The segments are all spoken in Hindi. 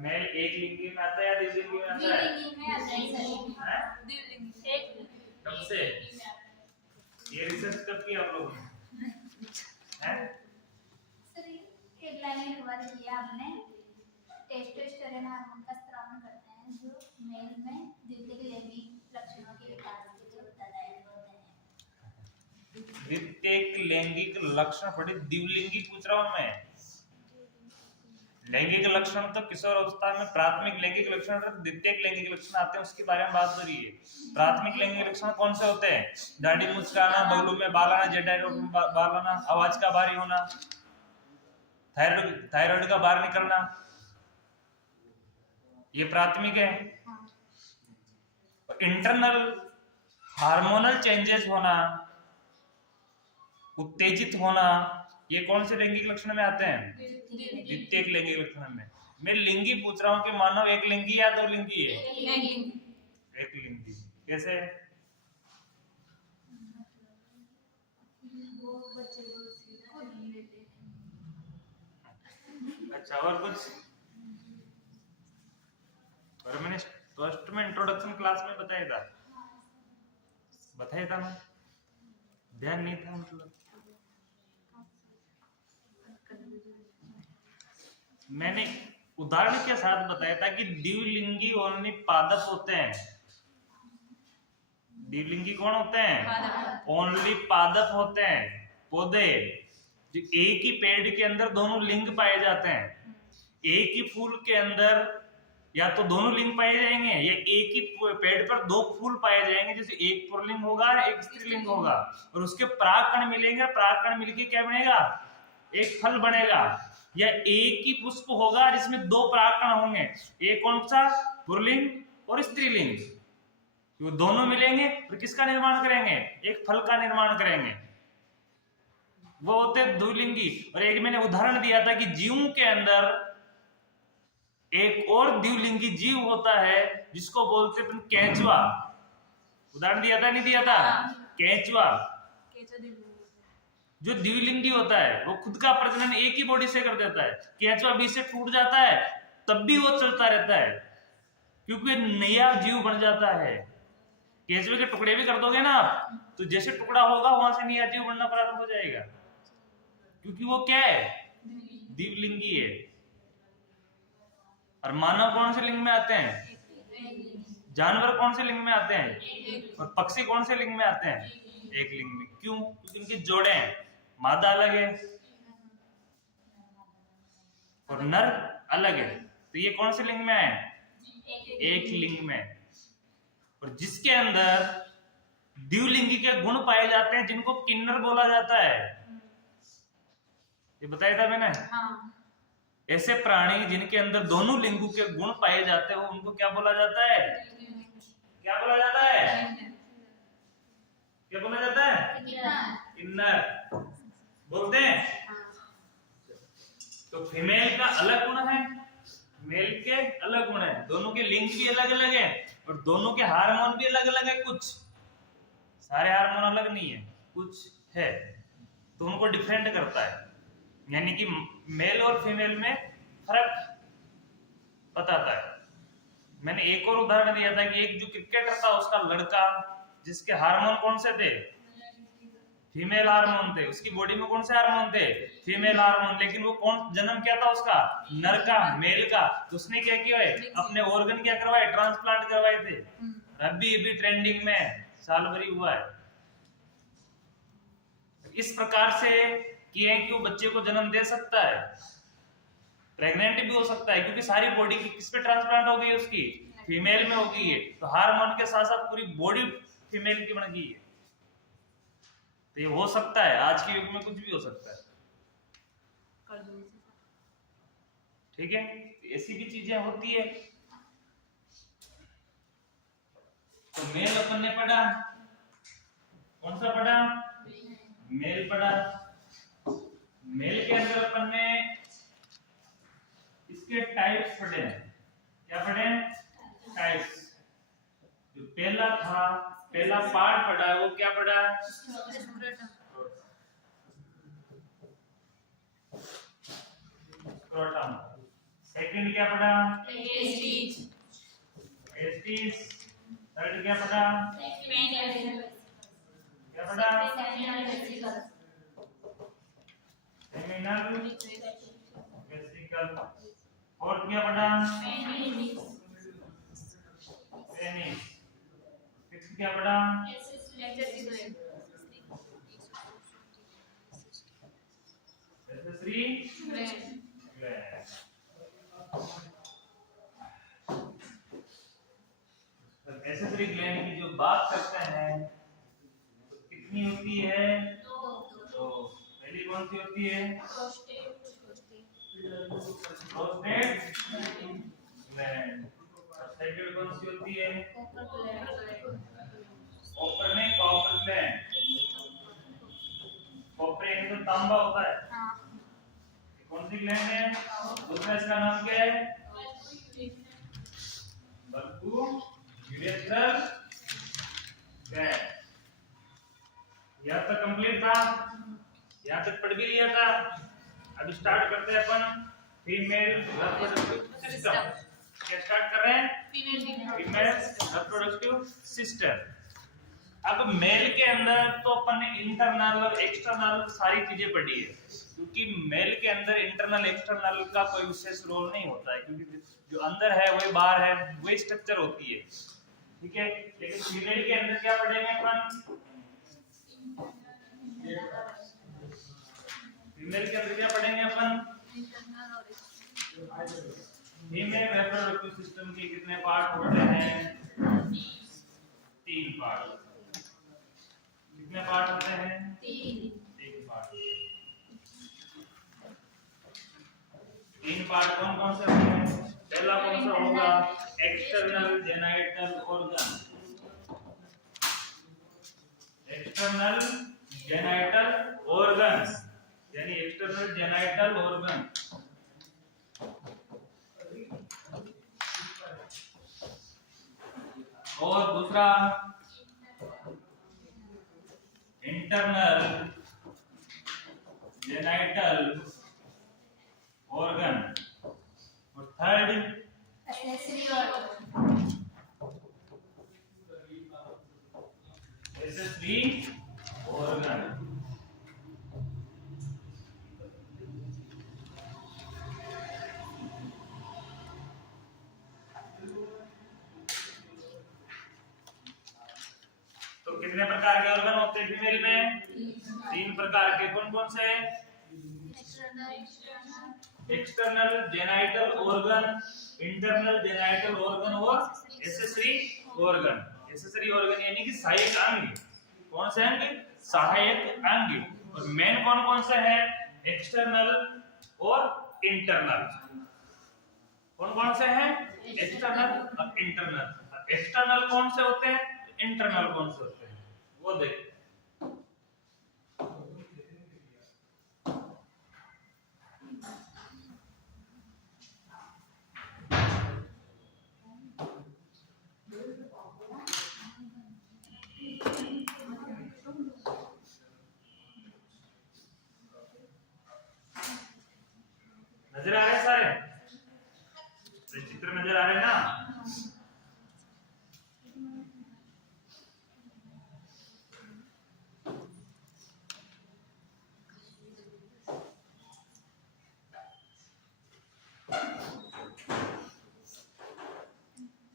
मेल एक लिंगी में आता है या द्विलिंगी में आता है? द्विलिंगी में आता है सर। द्विलिंगी एक कब से? ये रिसर्च कब की आप लोगों ने? हैं? सर एक लाइन में हुआ किया आपने टेस्टोस्टेरोन हार्मोन का स्राव करते हैं जो मेल में द्वितीयक लैंगिक लक्षणों के विकास के लिए उत्तरदायी होते हैं। द्वितीयक लैंगिक लक्षण पढ़े, द्विलिंगी पूछ रहा हूं मैं। लैंगिक लक्षण तो किशोर अवस्था में प्राथमिक लैंगिक लक्षण, द्वितीयक लैंगिक लक्षण आते हैं, उसके बारे में बात हो रही है। प्राथमिक लैंगिक लक्षण कौन से होते हैं? दाढ़ी मुचकाना, बगलों में बाल आना, जेटाइरोड में बाल आना, आवाज का भारी होना, थायराइड का बाहर निकलना, ये प्राथमिक है। इंटरनल हार्मोनल चेंजेस होना, उत्तेजित होना, ये कौन से लैंगिक लक्षण में आते हैं? द्वितीयक लैंगिक लक्षण में। मैं लिंगी पूछ रहा हूं कि मानव एक लिंगी या दो लिंगी है? एक लिंगी। कैसे? अच्छा, और कुछ? और मैंने फर्स्ट में इंट्रोडक्शन क्लास में बताया था ना, ध्यान नहीं था मतलब। मैंने उदाहरण के साथ बताया था कि द्विलिंगी ओनली पादप होते हैं। द्विलिंगी कौन होते हैं? ओनली पादप होते हैं, पौधे जो एक ही पेड़ के अंदर दोनों लिंग पाए जाते हैं। एक ही फूल के अंदर या तो दोनों लिंग पाए जाएंगे या एक ही पेड़ पर दो फूल पाए जाएंगे, जैसे एक पुल्लिंग होगा एक स्त्रीलिंग होगा, और उसके परागकण मिलेंगे, परागकण मिलके क्या बनेगा? एक फल बनेगा। या एक ही पुष्प होगा जिसमें दो परागकण होंगे, एक कौन सा? पुल्लिंग और स्त्रीलिंग। वो दोनों मिलेंगे तो किसका निर्माण करेंगे? एक फल का निर्माण करेंगे। वो होते द्विलिंगी। और एक मैंने उदाहरण दिया था कि जीवों के अंदर एक और द्विलिंगी जीव होता है जिसको बोलते हैं केंचुआ। उदाहरण दिया था नहीं दिया था? केंचुआ जो द्विलिंगी होता है, वो खुद का प्रजनन एक ही बॉडी से कर देता है। केंचुआ बीच से टूट जाता है तब भी वो चलता रहता है, क्योंकि नया जीव बन जाता है। केंचुए के टुकड़े भी कर दोगे ना आप, तो जैसे टुकड़ा होगा वहां से नया जीव बनना प्रारंभ हो जाएगा, क्योंकि वो क्या है? द्विलिंगी है। और मानव कौन से लिंग में आते हैं? जानवर कौन से लिंग में आते हैं? और पक्षी कौन से लिंग में आते हैं? एक लिंग में। क्यों? क्योंकि इनके जोड़े हैं, मादा अलग है और नर अलग है, तो ये कौन से लिंग में आए? एक लिंग में। और जिसके अंदर द्विलिंगी के गुण पाए जाते हैं जिनको किन्नर बोला जाता है, ये बताया था मैंने। ऐसे प्राणी जिनके अंदर दोनों लिंगों के गुण पाए जाते हैं उनको क्या बोला जाता है? क्या बोला जाता है? क्या बोला जाता है? किन्नर बोलते हैं। तो फीमेल का अलग गुण है, मेल के अलग गुण है, दोनों के लिंग भी अलग अलग है और दोनों के हार्मोन भी अलग अलग है। कुछ सारे हार्मोन अलग नहीं है, कुछ है, तो उनको डिफरेंट करता है। यानी कि मेल और फीमेल में फर्क बताता है। मैंने एक और उदाहरण दिया था कि एक जो क्रिकेटर था उसका लड़का, जिसके हार्मोन कौन से थे? फीमेल हार्मोन थे। उसकी बॉडी में कौन से हार्मोन थे? Female hormone. लेकिन वो कौन, जन्म क्या था उसका? नर का, मेल का। तो उसने क्या किया है? अपने ऑर्गन क्या करवाए? ट्रांसप्लांट करवाए थे। अभी ट्रेंडिंग में साल भरी हुआ है। इस प्रकार से किए कि वो बच्चे को जन्म दे सकता है, प्रेग्नेंट भी हो सकता है, क्योंकि सारी बॉडी की किस पे ट्रांसप्लांट हो गई? उसकी फीमेल में हो गई है। तो हार्मोन के साथ साथ पूरी बॉडी फीमेल की बन गई है। तो ये हो सकता है, आज के युग में कुछ भी हो सकता है। ठीक है, ऐसी भी चीजें होती है। तो मेल अपन ने पढ़ा, कौन सा पढ़ा? मेल पढ़ा। मेल के अंदर अपन ने इसके टाइप्स पढ़े हैं। क्या पढ़े? टाइप्स। जो पहला था, पहला पार्ट पढ़ा, वो क्या पढ़ा? स्क्रोटम। सेकंड क्या पढ़ा? टेस्टिस। टेस्टिस। थर्ड क्या पढ़ा? क्या पढ़ा? Seminal vesicle. फोर्थ क्या पढ़ा? पेनिस। फिफ्थ क्या पढ़ा? Accessory gland. एक्सेसरी ग्लैंड की जो बात करते हैं तो कितनी होती है? तो पहली कौन सी होती है? Prostate gland. सेकंड कौन सी होती है? कॉपर नहीं, कॉपर ग्लैंड। कॉपर यानी तो तांबा होता है। कौन सी ग्लैंड है? दूसरा इसका नाम क्या है? बल्बू यूरेथ्रल ग्लैंड। यहाँ तक कंप्लीट था? यहाँ तक पढ़ भी लिया था? अभी स्टार्ट करते हैं अपन फीमेल रिप्रोडक्टिव सिस्टम। क्या स्टार्ट कर रहे हैं? Female reproductive system. अब मेल के अंदर तो अपन ने इंटरनल और एक्सटर्नल सारी चीजें पढ़ी है, क्योंकि मेल के अंदर इंटरनल एक्सटर्नल का कोई विशेष रोल नहीं होता है, क्योंकि जो अंदर है वही बाहर है, वही स्ट्रक्चर होती है। ठीक है, लेकिन फीमेल के अंदर क्या पढ़ेंगे अपन? फीमेल के अंदर क्या पढ़ेंगे अपन? फीमेल रिप्रोडक्टिव सिस्टम के कितने पार्ट होते हैं? 3 पार्ट। कितने पार्ट होते हैं? 3 पार्ट। 3 पार्ट कौन कौन से होते हैं? पहला कौन सा होगा? External genital organ. External genital organs यानी एक्सटर्नल जेनाइटल ऑर्गन। और दूसरा इंटरनल जेनाइटल ऑर्गन। और थर्ड एक्सेसरी ऑर्गन। तो कितने प्रकार के ऑर्गन होते हैं फीमेल में? 3 प्रकार के। कौन कौन से? External genital organ, internal genital organ और एक्सेसरी ऑर्गन। एक्सेसरी ऑर्गन यानी कि सहायक अंग। कौन से अंग? सहायक अंग। और मेन कौन कौन से है? एक्सटर्नल और इंटरनल। कौन कौन से हैं? एक्सटर्नल और इंटरनल। एक्सटर्नल कौन से होते हैं? इंटरनल कौन से होते हैं? वो देख। नजर आ रहे हैं सारे? चित्र नजर आ रहे हैं ना?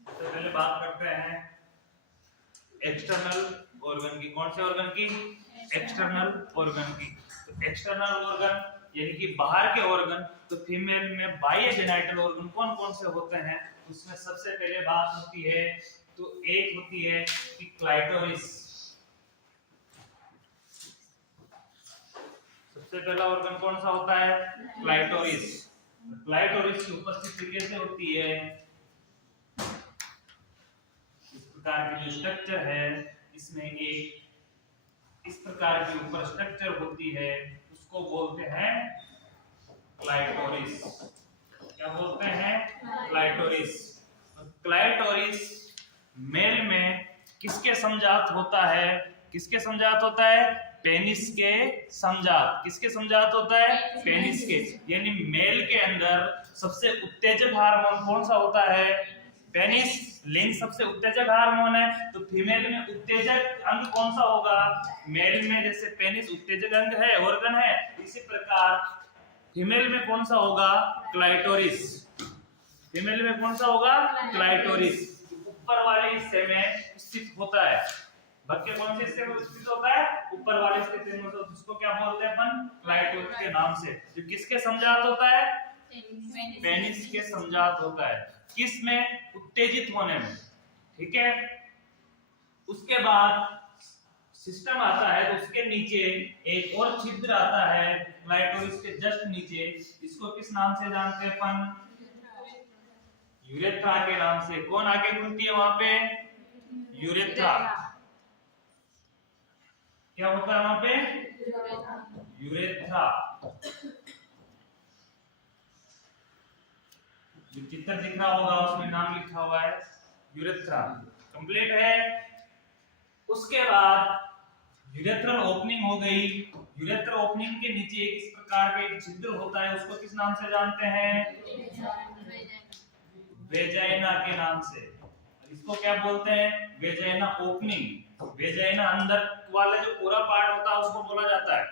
तो पहले बात करते हैं एक्सटर्नल ऑर्गन की। कौन से ऑर्गन की? एक्सटर्नल ऑर्गन की। तो एक्सटर्नल ऑर्गन यानी कि बाहर के ऑर्गन। तो फीमेल में बाह्य जेनाइटल ऑर्गन कौन कौन से होते हैं? उसमें सबसे पहले बात होती है तो एक होती है कि क्लाइटोरिस। सबसे पहला ऑर्गन कौन सा होता है? क्लाइटोरिस। क्लाइटोरिस की उपस्थिति कैसे होती है? इस प्रकार की जो स्ट्रक्चर है, इसमें एक इस प्रकार की ऊपर स्ट्रक्चर होती है, उसको बोलते हैं क्लाइटोरिस। क्या बोलते हैं? क्लाइटोरिस। क्लाइटोरिस मेल में किसके समजात होता है? किसके समजात होता है? पेनिस के समजात। किसके समजात होता है? पेनिस के। यानी मेल के अंदर सबसे उत्तेजक हार्मोन कौन सा होता है? पेनिस। लिंग सबसे उत्तेजक हार्मोन है, तो फीमेल में उत्तेजक अंग कौन सा होगा? मेल में जैसे पेनिस उत्तेजक अंग है, ऑर्गन है, इसी प्रकार फीमेल में कौन सा होगा? क्लाइटोरिस। फीमेल में कौन सा होगा? क्लाइटोरिस। ऊपर वाले हिस्से में स्थित होता है। भक्के कौन से हिस्से में स्थित होता है? ऊपर वाले हिस्से में, जिसको क्या बोलते हैं अपन? क्लाइटोरिस के नाम से। जो किसके समजात होता है? पेनिस के समजात होता है। किस में? उत्तेजित होने में। ठीक है। उसके बाद सिस्टम आता है, तो उसके नीचे एक और छिद्र आता है क्लाइटोरिस के जस्ट नीचे। इसको किस नाम से जानते हैं अपन? यूरेथ्रा के नाम से। कौन आगे खुलती है वहां पे? यूरेथ्रा। क्या होता है वहां पे? यूरेथ्रा। जो चित्र दिख रहा होगा उसमें नाम लिखा हुआ है यूरेथ्रा। कंप्लीट है। उसके बाद यूरेथ्रल ओपनिंग हो गई। यूरेथ्रल ओपनिंग के नीचे इस प्रकार का एक छिद्र होता है, उसको किस नाम से जानते हैं? वेजाइना के नाम से। इसको क्या बोलते हैं? Vagina opening. वेजाइना अंदर वाला जो पूरा पार्ट होता है उसको बोला जाता है,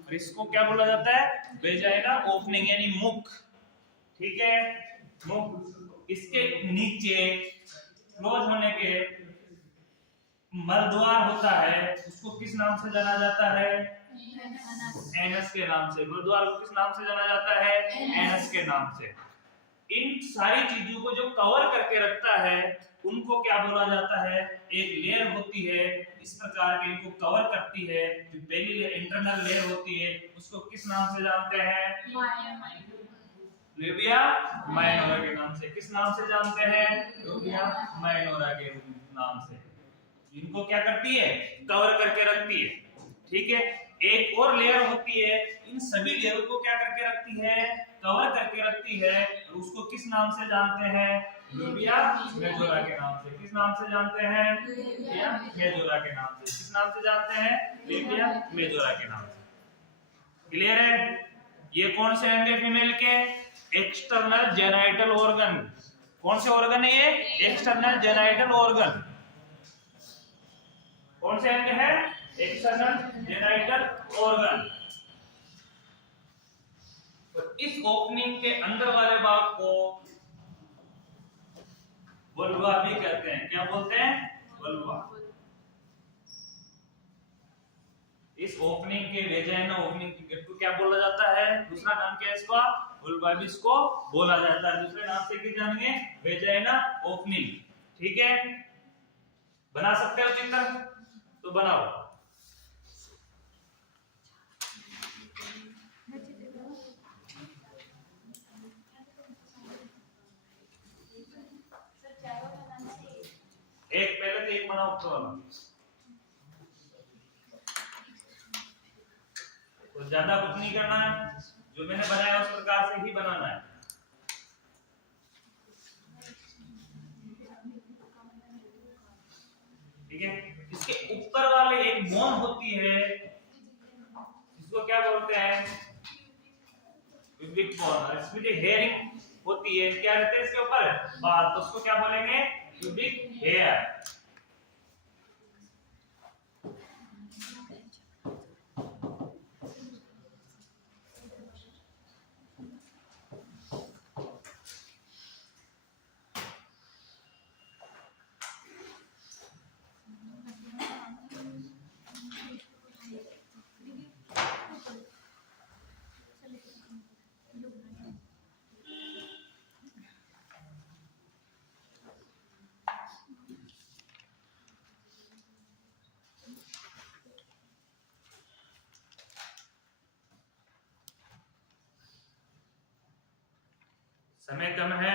और इसको क्या बोला जाता है? वेजाइना ओपनिंग, यानी मुख। ठीक है, मुख। इसके नीचे क्लोज होने के मलद्वार होता है, उसको किस नाम से जाना जाता है? एनस के नाम से। मलद्वार को किस नाम से जाना जाता है? एनस के नाम से। इन सारी चीजों को जो कवर करके रखता है उनको क्या बोला जाता है? एक लेयर होती है इस प्रकार की, इनको कवर करती है। जो पहली लेयर इंटरनल लेयर होती है उसको किस नाम से जानते हैं? लेबिया माइनोरा के नाम से। किस नाम से जानते हैं? लेबिया माइनोरा के नाम से। इनको क्या करती है? कवर करके रखती है। ठीक है। एक और लेयर होती है, इन सभी लेयरों को क्या करके रखती है? कवर करके रखती है। उसको किस नाम से जानते हैं? लेबिया मेजोरा के नाम से। किस नाम से जानते हैं? लेबिया मेजोरा के नाम से। किस नाम से जानते हैं? लेबिया मेजोरा के नाम से। क्लियर है? ये कौन से अंग है फीमेल के? External genital organ. कौन से ऑर्गन है ये? External genital organ. कौन से अंग है? External genital organ. तो इस ओपनिंग के अंदर वाले भाग को वल्वा भी कहते हैं। क्या बोलते हैं? वल्वा। इस ओपनिंग के वेजाइना ओपनिंग के गेट को क्या बोला जाता है? दूसरा नाम क्या है इसका? वल्वा भी इसको बोला जाता है। दूसरे नाम से क्या जानेंगे? Vagina opening. ठीक है। बना सकते हो चित्र? तो बनाओ। एक पहले तो एक बनाओ तो वाला, तो ज्यादा कुछ नहीं करना है, जो मैंने बनाया उस प्रकार से ही बनाना है। ठीक है। इसके ऊपर वाले एक बोन होती है, इसको क्या बोलते हैं? Pubic bone. और इसमें जो हेयरिंग होती है, क्या रहता है इसके ऊपर? बाल। तो उसको क्या बोलेंगे? Pubic hair. समय कम है,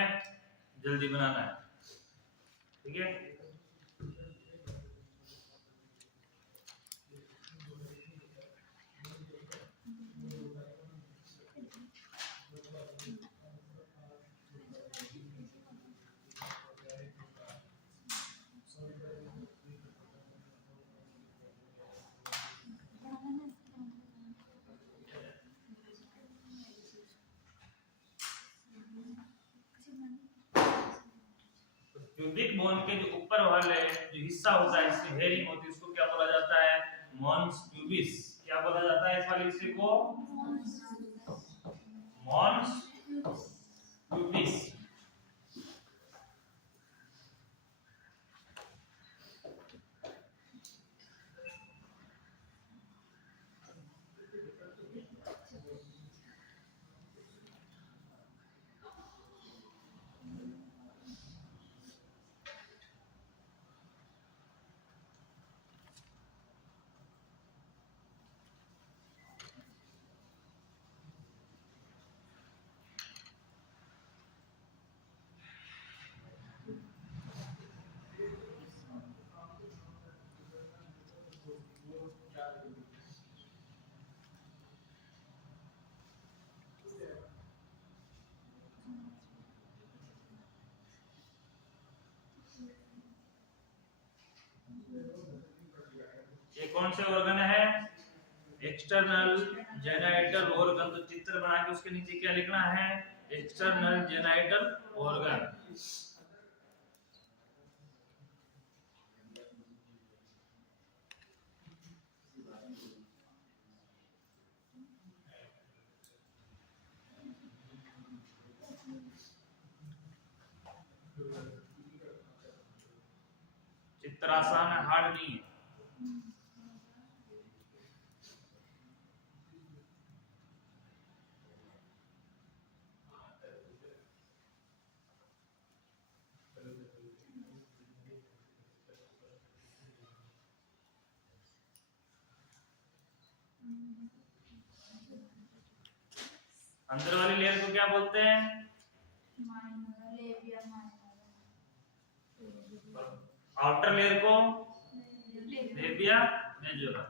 जल्दी बनाना है। ठीक है। प्यूबिक बोन के जो ऊपर वाले जो हिस्सा होता है, इसमें हेयरिंग होती है, उसको क्या बोला जाता है? Mons pubis. क्या बोला जाता है इस वाले हिस्से को? Mons pubis. ये कौन से ऑर्गन है? External genital organ. तो चित्र बना के उसके नीचे क्या लिखना है? External genital organ. चित्र आसान है, हार्ड नहीं है। अंदर वाली लेयर को क्या बोलते हैं? आउटर लेयर को लेबिया मेजोरा।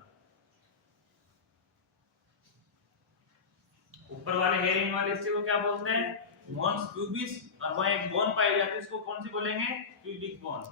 ऊपर वाले हेयरिंग वाले हिस्से को क्या बोलते हैं? Mons pubis. और वहां एक बोन पाई जाती है, इसको कौन सी बोलेंगे? Pubic bone.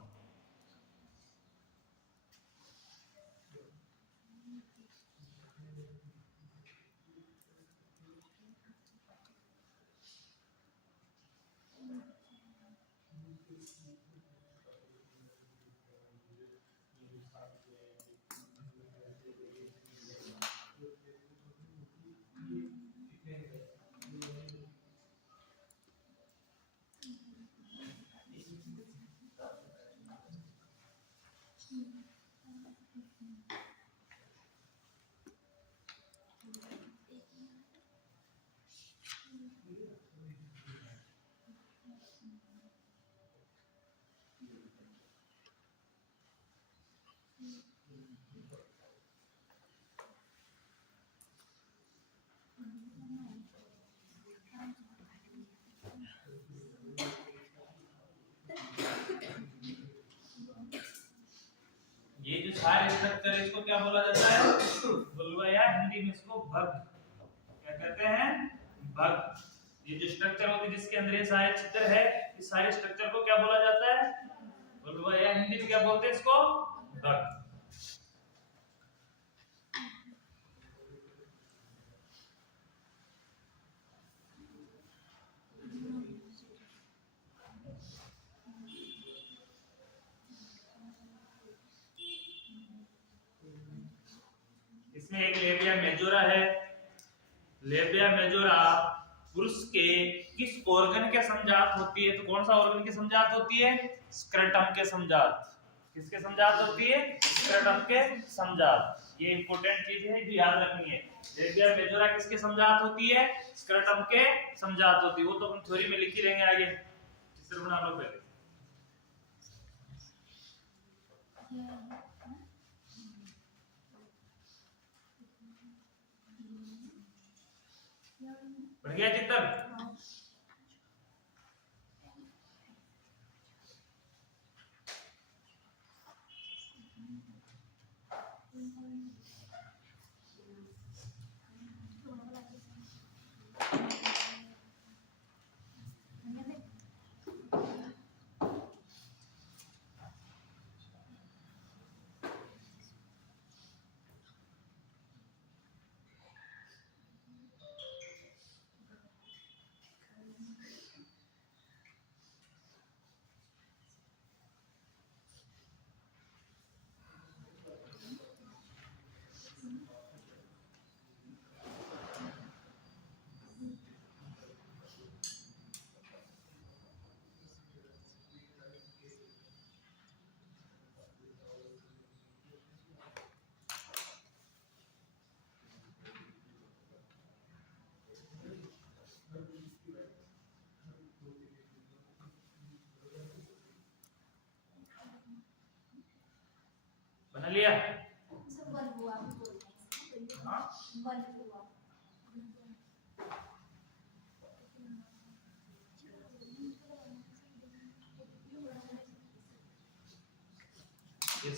ये जो सारे स्ट्रक्चर है, इसको क्या बोला जाता है? बुलवा, या हिंदी में इसको भग। क्या कहते हैं? भग। ये जो स्ट्रक्चर होती है जिसके अंदर ये सारे छिद्र है, इस सारे स्ट्रक्चर को क्या बोला जाता है? बुलवा, या हिंदी में क्या बोलते हैं इसको? भग। इसमें एक लेबिया मेजोरा है। लेबिया मेजोरा पुरुष के किस ऑर्गन के समजात होती है? तो कौन सा ऑर्गन की समजात होती है? स्क्रैटम के समजात। किसके समजात होती है? स्क्रैटम के समजात। ये इंपॉर्टेंट चीज है जो याद रखनी है। लेबिया मेजोरा किसके समजात होती है? स्क्रैटम के समजात होती है। वो तो हम थ्योरी में लिख ही रहेंगे आगे। चित्र बना लो पहले। बढ़ गया चित्र?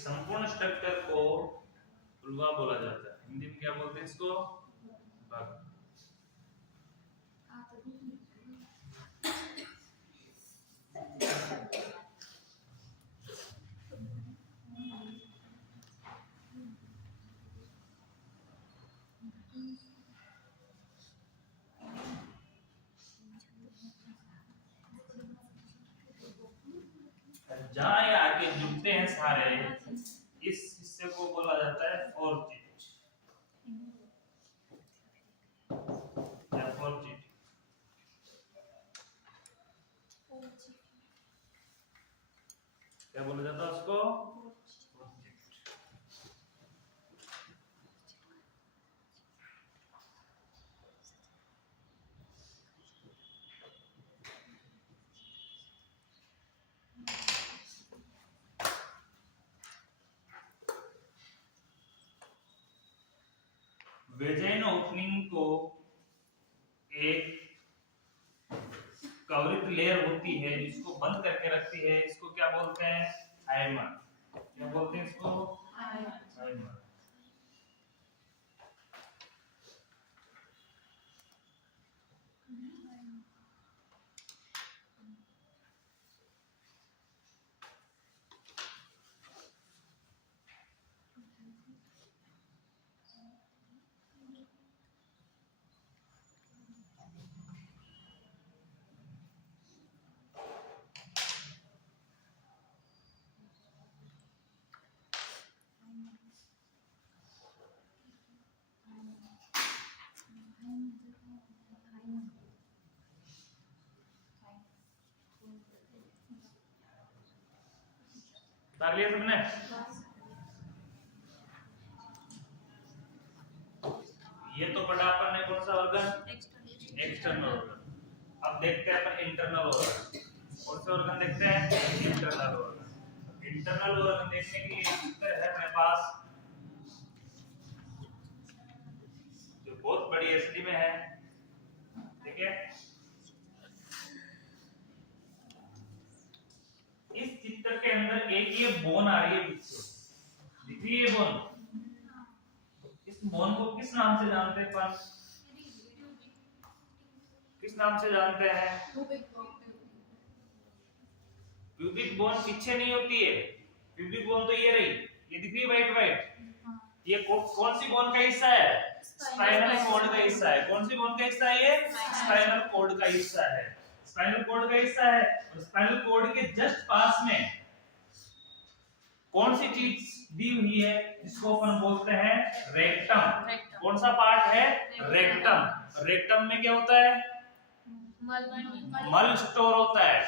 संपूर्ण स्ट्रक्चर को उल्वा बोला जाता है। हिंदी में क्या बोलते हैं इसको? भाग। जहाँ ये आके जुड़ते हैं सारे, इस हिस्से को बोला जाता है फोर्जिट या फोर्जिट। क्या बोला जाता है उसको? वेजाइन ओपनिंग को एक कवरित लेयर होती है जिसको बंद करके रखती है, इसको क्या बोलते हैं? हाइमर। क्या बोलते हैं इसको? हाइमर। तार लिया सबने? ये तो पढ़ा अपन ने कौन सा ऑर्गन? External organ. अब देखते हैं अपन इंटरनल ऑर्गन। कौन से ऑर्गन देखते हैं? Internal organ. इंटरनल ऑर्गन देखने के लिए चित्र है अपने पास, जो बहुत बड़ी एसडी में है। ठीक है, इस चित्र के अंदर एक ये बोन आ रही है पीछे, दिख रही है बोन? इस बोन को किस नाम से जानते हैं अपन? किस नाम से जानते हैं? प्यूबिक बोन पीछे नहीं होती है। प्यूबिक बोन तो ये रही, ये दिख रही है वाइट वाइट। ये कौन सी बोन का हिस्सा है? स्पाइनल कॉर्ड का हिस्सा है। कौन सी बोन का हिस्सा है ये? स्पाइनल कॉर्ड का हिस्सा है। स्पाइनल कॉर्ड का हिस्सा है, और स्पाइनल कॉर्ड के जस्ट पास में कौन सी चीज दी हुई है जिसको अपन बोलते हैं रेक्टम। कौन सा पार्ट है? रेक्टम। रेक्टम में क्या होता है? मल स्टोर होता है।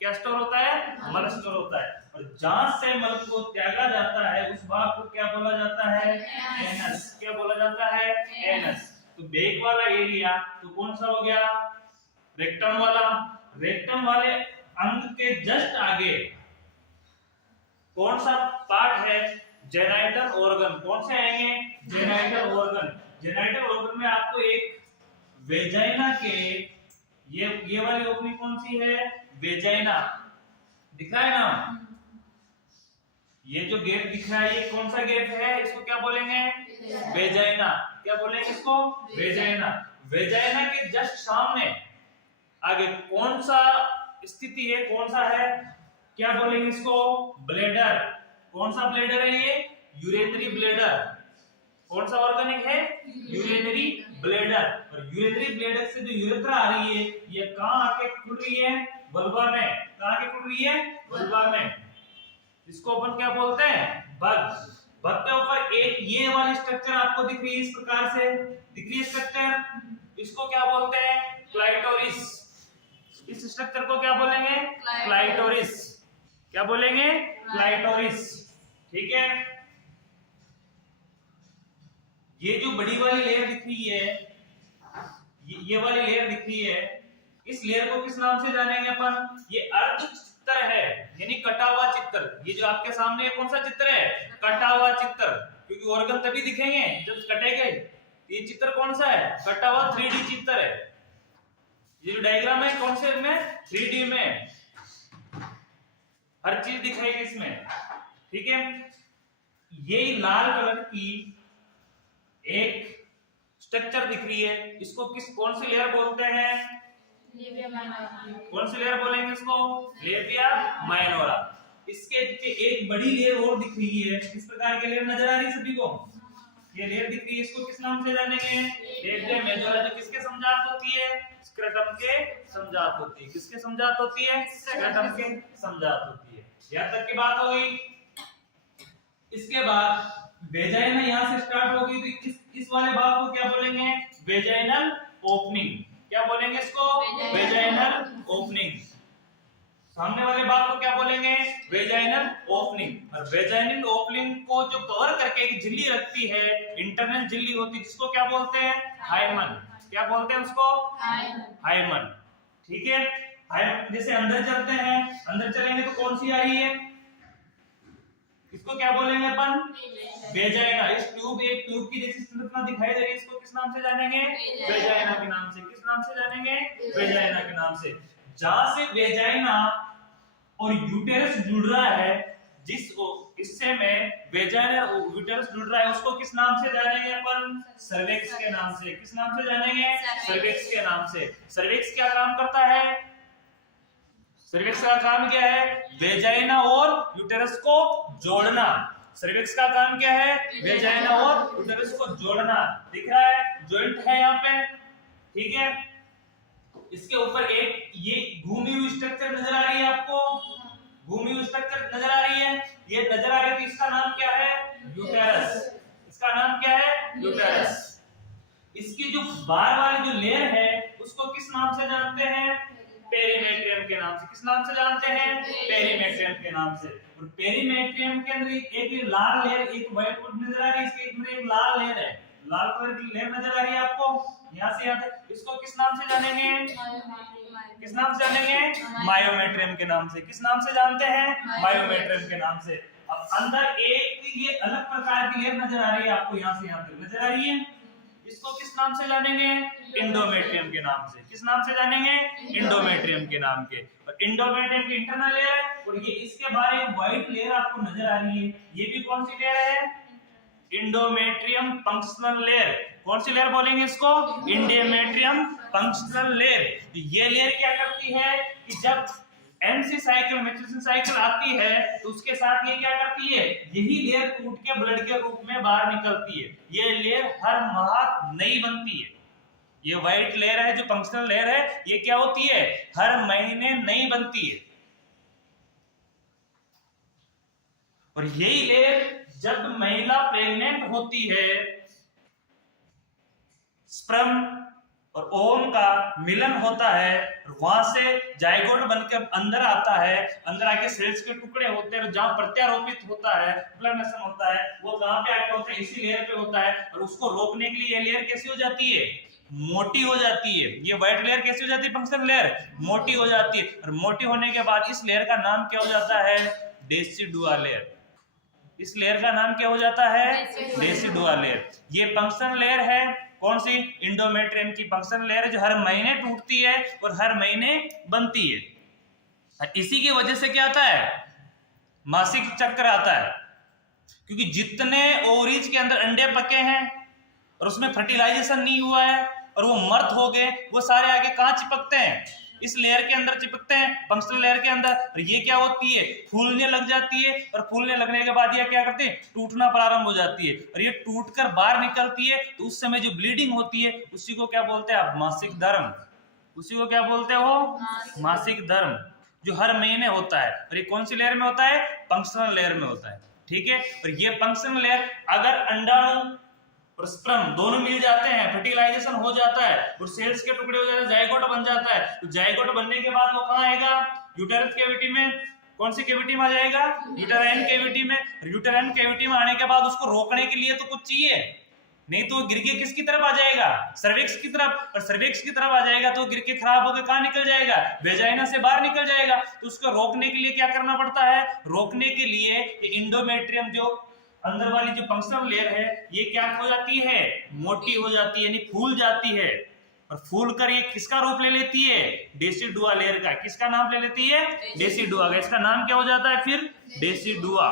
क्या स्टोर होता है? मल स्टोर होता है। और जहां से मल को त्यागा जाता है उस भाग को क्या बोला जाता है? एनस। क्या बोला जाता है? एनस। तो बैक वाला एरिया तो कौन सा हो गया? रेक्टम वाला। रेक्टम वाले अंग के जस्ट आगे कौन सा पार्ट है? Genital organ. कौन से आएंगे? Genital organ. जेनाइटल ऑर्गन में आपको एक वेजाइना के ये वाली ओपनिंग कौन सी है? वेजाइना दिख रहा है ना? ये जो गेप दिख रहा है ये कौन सा गेप है? इसको क्या बोलेंगे? वेजाइना। क्या बोलेंगे इसको? वेजाइना। वेजाइना के जस्ट सामने आगे कौन सा स्थिति है? कौन सा है? क्या बोलेंगे इसको? ब्लेडर। कौन सा ब्लेडर है ये? Urinary bladder. कौन सा ऑर्गेनिक है? Urinary bladder. और यूरेनरी ब्लेडर से जो यूरेथ्रा आ रही है ये कहां आके खुल रही है? वल्वा में। कहां आके खुल रही है? वल्वा में। इसको अपन क्या बोलते हैं? बग। बग के ऊपर एक ये वाली स्ट्रक्चर आपको दिख रही है, इस प्रकार से दिख रही है स्ट्रक्चर। इसको क्या बोलते हैं? क्लाइटोरिस। इस स्ट्रक्चर को क्या बोलेंगे? क्लाइटोरिस। क्या बोलेंगे? क्लाइटोरिस। ठीक है, ये जो बड़ी वाली लेयर दिख रही है, ये वाली लेयर दिख रही है, इस लेयर को किस नाम से जानेंगे अपन? ये अर्ध चित्र है, यानी कटा हुआ चित्र। ये जो आपके सामने कौन सा चित्र है? कटा हुआ चित्र। क्योंकि ऑर्गन तभी दिखेंगे जब कटेंगे। ये चित्र कौन सा है? कटा हुआ 3D चित्र है। ये जो डायग्राम है कौन से में? 3D में। हर चीज दिखाएगी इसमें। ठीक है, ये लाल कलर की एक स्ट्रक्चर दिख रही है, इसको कौन सी लेयर बोलते हैं? कौन सी लेयर बोलेंगे इसको? Labia minora. इसके नीचे एक बड़ी लेयर और दिख रही है, इस प्रकार की लेयर नजर आ रही है सभी को? ये लेयर दिख रही है, इसको किस नाम से जानेंगे? लेबिया मेजोरा, जो किसके समजात होती है? स्क्रैटम के समजात होती है। किसके समजात होती है? स्क्रैटम के समजात होती है। यहां तक की बात हो गई। इसके बाद वेजाइना यहां से स्टार्ट होगी, तो इस वाले भाग को क्या बोलेंगे? Vaginal opening. क्या बोलेंगे इसको? Vaginal opening. सामने वाले भाग को क्या बोलेंगे? Vaginal opening. और वेजाइनल ओपनिंग को जो कवर करके एक झिल्ली रखती है, इंटरनल झिल्ली होती है, जिसको क्या बोलते हैं? हाइमन। क्या बोलते हैं उसको? हाइमन। ठीक है, हाइमन। जैसे अंदर चलते हैं, अंदर चलेंगे तो कौन सी आ रही है? इसको क्या बोलेंगे अपन? वेजाइना। इस ट्यूब, एक ट्यूब की जैसी संरचना दिखाई दे रही है, इसको किस नाम से जानेंगे? वेजाइना के नाम से। किस नाम से जानेंगे? वेजाइना के नाम से। जहां से वेजाइना और यूटेरस जुड़ रहा है, जिस हिस्से में वेजाइना और यूटेरस जुड़ रहा है, उसको किस नाम से जानेंगे अपन? सर्विक्स के नाम से। किस नाम से जानेंगे? सर्विक्स के नाम से। सर्विक्स क्या काम करता है? सर्विक्स का काम क्या है? वेजाइना और यूटेरस को जोड़ना। सर्विक्स का काम क्या है? वेजाइना और यूटेरस को जोड़ना। दिख रहा है, जॉइंट है यहाँ पे, ठीक है। इसके ऊपर एक ये घूमी हुई स्ट्रक्चर नजर आ रही है आपको? घूमी हुई स्ट्रक्चर नजर आ रही है, ये नजर आ रही है, तो इसका नाम क्या है? यूटेरस। इसका नाम क्या है? यूटेरस। इसकी जो बाहर वाली जो लेयर है, उसको किस नाम से जानते हैं? पेरीमेट्रियम के नाम से। किस नाम से जानते हैं? पेरीमेट्रियम के नाम से। और पेरीमेट्रियम के अंदर एक लाल लेयर, एक व्हाइट नजर आ रही है, इसके अंदर एक लाल लेयर है, लाल कलर की लेयर नजर आ रही है आपको यहाँ से यहाँ तक। इसको किस नाम से जानेंगे? किस नाम से जानेंगे? मायोमेट्रियम के नाम से। किस नाम से जानते हैं? मायोमेट्रियम के नाम से। अब अंदर एक ये अलग प्रकार की लेयर नजर आ रही है आपको, यहाँ से यहाँ तक नजर आ रही है, इसको किस नाम से जानेंगे? इंडोमेट्रियम के नाम से। किस नाम से जानेंगे? इंडोमेट्रियम के नाम के। और इंडोमेट्रियम की इंटरनल लेयर है, और ये इसके बाहर एक व्हाइट लेयर आपको नजर आ रही है, ये भी कौन सी लेयर है? Endometrium functional layer. कौन सी लेयर बोलेंगे इसको? Endometrium functional layer. ये लेयर क्या करती है कि जब एमसी साइकिल, मैच्यूरेशन साइकिल आती है, तो उसके साथ ये क्या करती है? यही लेयर टूट के ब्लड के रूप में बाहर निकलती है। ये लेयर हर माह नई बनती है। ये व्हाइट लेयर है जो फंक्शनल लेयर है, ये क्या होती है? हर महीने नई बनती है। और यही लेयर जब महिला प्रेग्नेंट होती है, स्पर्म और ओवम का मिलन होता है, वहां से जाइगोट बनकर अंदर आता है, अंदर आके सेल्स के टुकड़े होते हैं, जहां प्रत्यारोपित होता है, फ्लैमेशन होता है, वो कहां पे आके होता है? इसी लेयर पे होता है। और उसको रोकने के लिए ये लेयर कैसी हो जाती है? मोटी हो जाती है। ये व्हाइट लेयर कैसी हो जाती है? फंक्शनल लेयर मोटी हो जाती है। और मोटी होने के बाद इस लेयर का नाम क्या हो जाता है? Decidua layer. इस लेयर का नाम क्या हो जाता है? Decidua layer. ये फंक्शनल लेयर है, कौन सी? इंडोमेट्रियम की फंक्शनल लेयर, जो हर महीने टूटती है और हर महीने बनती है। इसी की वजह से क्या आता है? मासिक चक्र आता है, क्योंकि जितने ओवरीज के अंदर अंडे पके हैं और उसमें फर्टिलाइजेशन नहीं हुआ है और वो मर्द हो गए, वो सारे आगे कहां चिपकते हैं? इस लेयर के अंदर चिपकते हैं, फंक्शनल लेयर के अंदर। और ये क्या होती है? फूलने लग जाती है, और फूलने लगने के बाद ये क्या करती है? टूटना प्रारंभ हो जाती है, और ये टूटकर बाहर निकलती है। तो उस समय जो ब्लीडिंग होती है, उसी को क्या बोलते हैं आप? मासिक धर्म। उसी को क्या बोलते हो? मासिक धर्म, जो हर महीने होता है। और ये कौन सी लेयर में होता है? फंक्शनल लेयर में होता है, ठीक है। और ये फंक्शनल लेयर, अगर अंडाणु और स्पर्म दोनों मिल जाते हैं, फर्टिलाइजेशन हो जाता है और सेल्स के टुकड़े हो जाते हैं, जाइगोट बन जाता है। तो जाइगोट बनने के बाद वो कहां आएगा? यूटेरस कैविटी में। कौन सी कैविटी में आ जाएगा? यूटेराइन कैविटी में। यूटेराइन कैविटी में आने के बाद उसको रोकने के लिए तो कुछ चाहिए, नहीं तो गिर के किसकी तरफ आ जाएगा? सर्विक्स की तरफ। और सर्विक्स की तरफ आ जाएगा तो गिर के खराब होकर कहां निकल जाएगा? वेजाइना से बाहर निकल जाएगा। तो उसको रोकने के लिए क्या करना पड़ता है? रोकने के लिए इंडोमेट्रियम, जो अंदर वाली जो फंक्शनल लेयर है, ये क्या हो जाती है? मोटी हो जाती है, यानी फूल जाती है। और फूल कर ये किसका रूप ले लेती है? डेसिडुआ लेयर का। किसका नाम ले लेती है? डेसिडुआ का। इसका नाम क्या हो जाता है फिर? डेसिडुआ।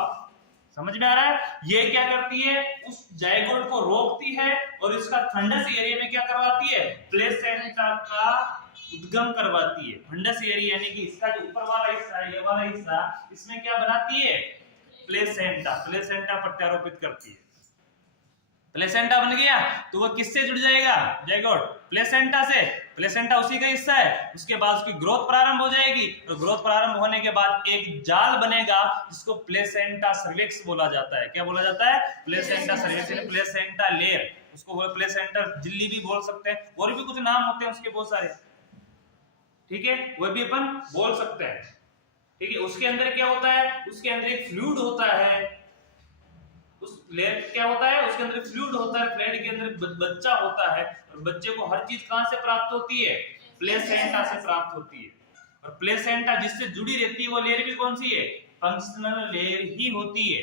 समझ में आ रहा है? ये क्या करती है, उस जायगोट को रोकती है और इसका फंडस एरिया में क्या करवाती है, प्लेसेंटा का उद्गम करवाती है। फंडस एरिया यानी कि इसका जो ऊपर वाला हिस्सा है, ये वाला हिस्सा, इसमें क्या बनाती है, प्लेसेंटा। प्लेसेंटा प्रत्यारोपित करती है। प्लेसेंटा बन गया तो वो किससे जुड़ जाएगा, जायगोट, प्लेसेंटा से। प्लेसेंटा उसी का हिस्सा है। उसके बाद उसकी ग्रोथ प्रारंभ हो जाएगी, तो ग्रोथ प्रारंभ होने के बाद एक जाल बनेगा जिसको प्लेसेंटा सर्विक्स बोला जाता है। क्या बोला जाता है, प्लेसेंटा सर्विक्स, प्लेसेंटा लेयर। उसको बोल प्लेसेंटा झिल्ली भी बोल सकते हैं, और भी कुछ नाम होते हैं उसके बहुत सारे, ठीक है, वो भी अपन बोल सकते हैं। ठीक है, उसके अंदर क्या होता है, उसके अंदर एक फ्लूइड होता है। उस लेयर क्या होता है, उसके अंदर फ्लूइड होता है, फ्लूइड के अंदर बच्चा होता है, और बच्चे को हर चीज कहां से प्राप्त होती है, प्लेसेंटा से प्राप्त होती है। और प्लेसेंटा जिससे जुड़ी रहती है वो लेयर भी कौन सी है, फंक्शनल लेयर ही होती है।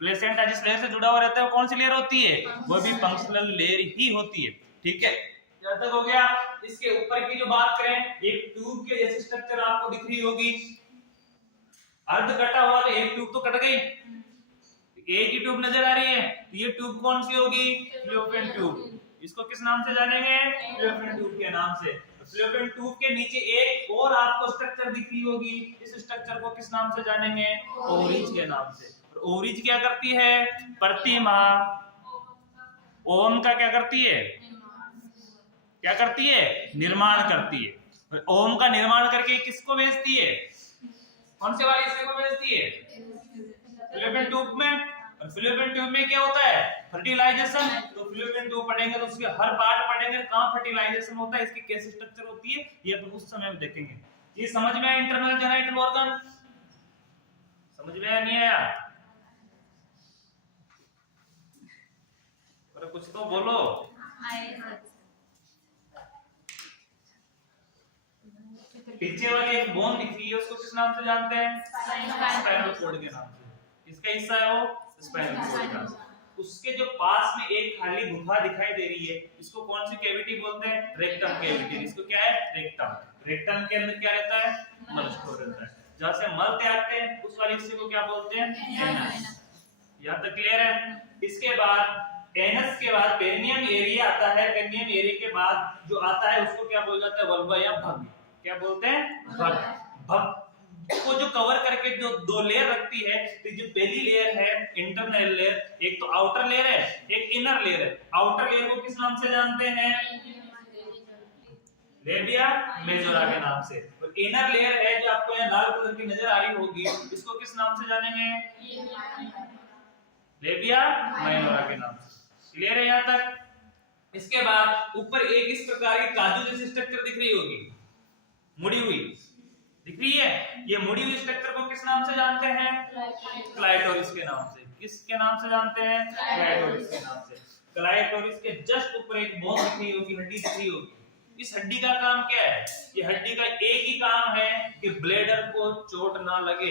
प्लेसेंटा जिस लेयर से जुड़ा हुआ रहता है वो कौन सी लेयर होती है, वो भी फंक्शनल लेयर ही होती है। ठीक है, जब तक हो गया। इसके ऊपर की जो बात करें, एक ट्यूब के जैसी स्ट्रक्चर आपको दिख रही होगी, अर्ध कटा हुआ, तो एक ट्यूब तो कट गई, एक ही ट्यूब नजर आ रही है, तो ये ट्यूब कौन सी होगी, फ्लोपियन ट्यूब। इसको किस नाम से जानेंगे, फ्लोपियन ट्यूब के नाम से। फ्लोपियन ट्यूब के नीचे एक और आपको स्ट्रक्चर दिख रही होगी, इस स्ट्रक्चर को किस नाम से जानेंगे, ओवरीज के नाम से। और ओवरीज क्या करती है, प्रतिमा ओम का क्या करती है, क्या करती है, निर्माण करती है। ओम का निर्माण करके किसको भेजती है, कौन से वाले हिस्से को भेजती है, फ्लोपियन ट्यूब में। और फ्लोपियन ट्यूब में क्या होता है, फर्टिलाइजेशन। तो फ्लोपियन ट्यूब पढ़ेंगे तो उसके हर पार्ट पढ़ेंगे, कहां फर्टिलाइजेशन होता है, इसकी कैसी स्ट्रक्चर होती है, ये अपन उस समय में देखेंगे। ये समझ में आया, इंटरनल जेनिटल ऑर्गन समझ में आया, नहीं आया, अरे कुछ तो बोलो। पीछे वाली एक बोन दिख रही है, उसको किस नाम से जानते हैं, स्पाइनल कॉर्ड के नाम से। किसका हिस्सा है वो, स्पाइनल कॉर्ड का। उसके जो पास में एक खाली गुफा दिखाई दे रही है, इसको कौन सी कैविटी बोलते हैं, रेक्टम कैविटी। इसको क्या है, रेक्टम। रेक्टम के अंदर क्या रहता है, मल स्टोर रहता है। जहां से मल त्यागते हैं उस वाले हिस्से को क्या बोलते हैं, एनस। यहां तक क्लियर है। इसके बाद एनस के बाद पेरिनियम एरिया आता है। पेरिनियम एरिया के बाद जो आता है उसको क्या बोला जाता है, वल्वा या भग। क्या बोलते हैं, भग। भग को जो कवर करके जो दो लेयर रखती है, तो जो पहली लेयर है इंटरनल लेयर, एक तो आउटर लेयर है, एक इनर लेयर है। आउटर लेयर को किस नाम से जानते हैं, लेबिया मेजोरा के नाम से। और इनर लेयर है जो आपको यहाँ लाल कलर की नजर आ रही होगी, इसको किस नाम से जानेंगे, लेबिया माइनोरा के नाम से। क्लियर है यहाँ तक। इसके बाद ऊपर एक इस प्रकार की काजू जैसी स्ट्रक्चर दिख रही होगी, मुड़ी हुई दिख रही है। ये मुड़ी हुई स्ट्रक्चर को किस नाम से जानते हैं, क्लाइटोरिस के नाम से। किसके नाम से जानते हैं, क्लाइटोरिस के नाम से। क्लाइटोरिस के जस्ट ऊपर एक बोन दिख रही होगी, हड्डी दिख रही होगी। इस हड्डी का काम क्या है, ये हड्डी का एक ही काम है कि ब्लेडर को चोट ना लगे।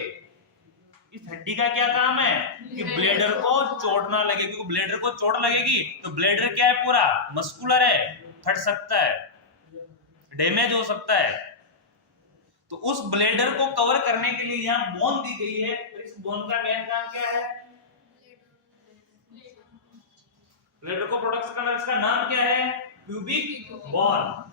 इस हड्डी का क्या काम है, कि ब्लेडर को चोट ना लगे, क्योंकि ब्लेडर को चोट लगेगी तो ब्लेडर क्या है, पूरा मस्कुलर है, फट सकता है, डैमेज हो सकता है। तो उस ब्लेडर को कवर करने के लिए यहाँ बोन दी गई है। तो इस बोन का मेन काम क्या है, ब्लेडर को प्रोटेक्ट करना। इसका नाम क्या है, क्यूबिक बोन।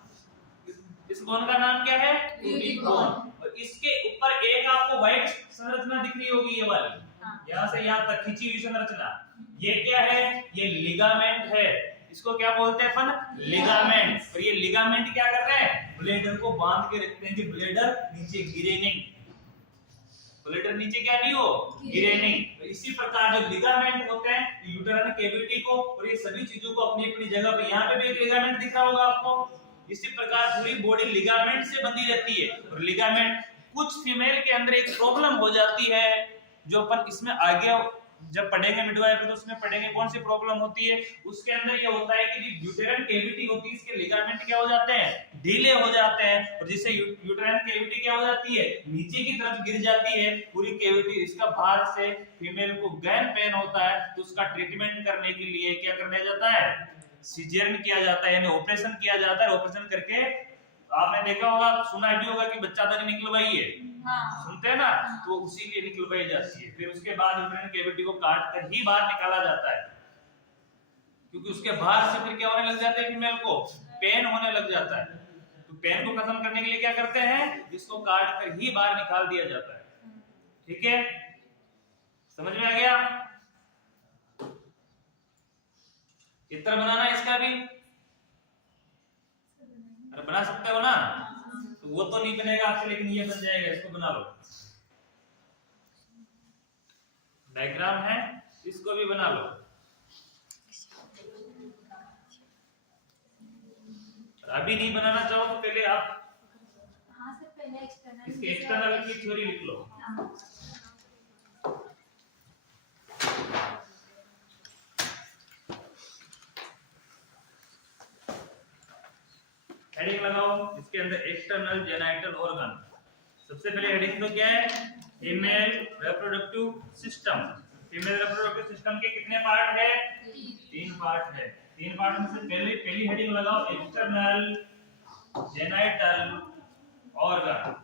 इस बोन का नाम क्या है, क्यूबिक बोन। और इसके ऊपर एक आपको व्हाइट संरचना दिख रही होगी, ये वाली, यहाँ से यहाँ तक खींची हुई संरचना। ये क्या है, ये लिगामेंट है। इसको क्या बोलते हैं अपन, लिगामेंट। और ये लिगामेंट क्या कर रहे हैं, ब्लेडर को बांध के रखते हैं कि ब्लेडर नीचे गिरे नहीं, ब्लेडर नीचे क्या नहीं हो, गिरे नहीं। तो इसी प्रकार जो लिगामेंट होते हैं यूटेराइन कैविटी को, और ये सभी चीजों को अपनी अपनी जगह पे, यहाँ पे भी एक लिगामेंट दिख रहा होगा आपको। इसी प्रकार पूरी बॉडी लिगामेंट से बंधी रहती है। और लिगामेंट कुछ फीमेल के अंदर एक प्रॉब्लम हो जाती है, जो अपन इसमें आगे जब पढ़ेंगे मिडवाइफरी तो उसमें पढ़ेंगे कौन सी प्रॉब्लम होती है। उसके अंदर ये होता है कि जो यूटेराइन कैविटी होती है, इसके लिगामेंट क्या हो जाते हैं, ढीले हो जाते हैं, और जिससे यूटेराइन कैविटी क्या हो जाती है, नीचे की तरफ गिर जाती है पूरी कैविटी। इसका बाहर से फीमेल को गैन पेन होता है, तो उसका ट्रीटमेंट करने के लिए क्या करने जाता है, सिजेरियन किया जाता है, यानी ऑपरेशन किया जाता है। ऑपरेशन करके आपने देखा होगा, सुना भी होगा कि बच्चा तक निकलवाई है, हाँ। सुनते हैं ना, तो उसी लिए निकलवाई जाती है। फिर उसके बाद यूट्राइन कैविटी को काट कर ही बाहर निकाला जाता है, क्योंकि उसके बाहर से फिर क्या होने लग जाता है, फीमेल को पेन होने लग जाता है। तो पेन को खत्म करने के लिए क्या करते हैं, इसको काट कर ही बाहर निकाल दिया जाता है। ठीक है, समझ में आ गया? चित्र बनाना है इसका भी, अरे बना सकते हो ना, तो वो तो नहीं बनेगा आपसे, लेकिन ये बन जाएगा, इसको बना लो। डायग्राम है, इसको भी बना लो। अभी नहीं बनाना चाहो तो पहले आप हाँ सर, पहले एक्सटर्नल इसके एक्सटर्नल की थ्योरी लिख लो। हेडिंग लगाओ, इसके अंदर एक्सटर्नल जेनाइटल ऑर्गन। सबसे पहले हेडिंग तो क्या है, female reproductive system. Female reproductive system के कितने पार्ट है, 3 पार्ट है। 3 पार्ट में से पहली हेडिंग लगाओ external genital organ.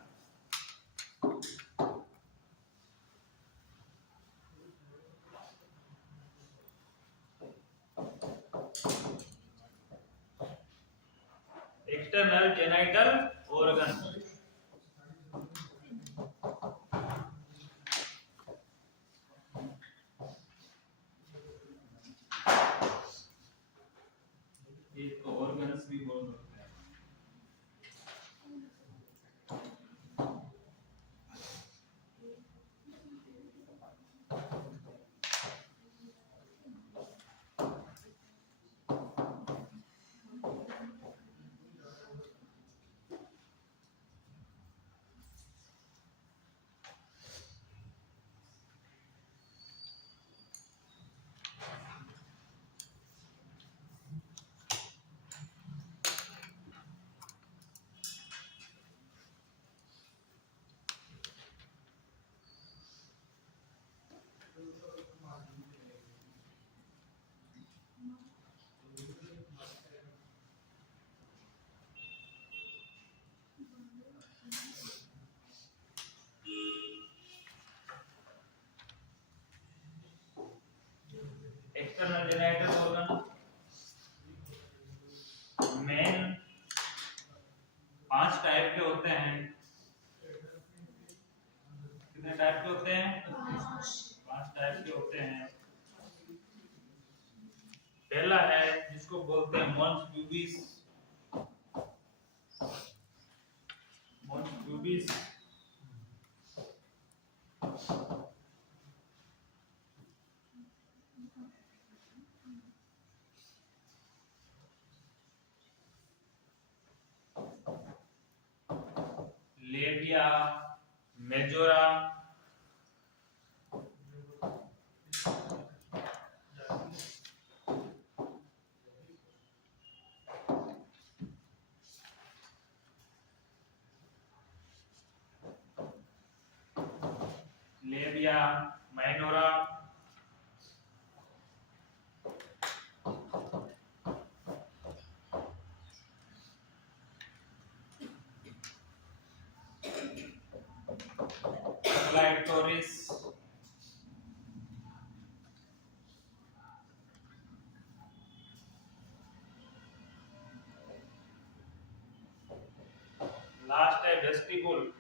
External genital organ. इसको ऑर्गन्स भी बोल सकते हैं। External genital organ main 5 type के होते हैं। कितने टाइप के होते हैं, 5 टाइप के होते हैं। पहला है जिसको बोलते हैं mons pubis. Mons pubis labia majora labia minora clitoris last है वेस्टिबुल।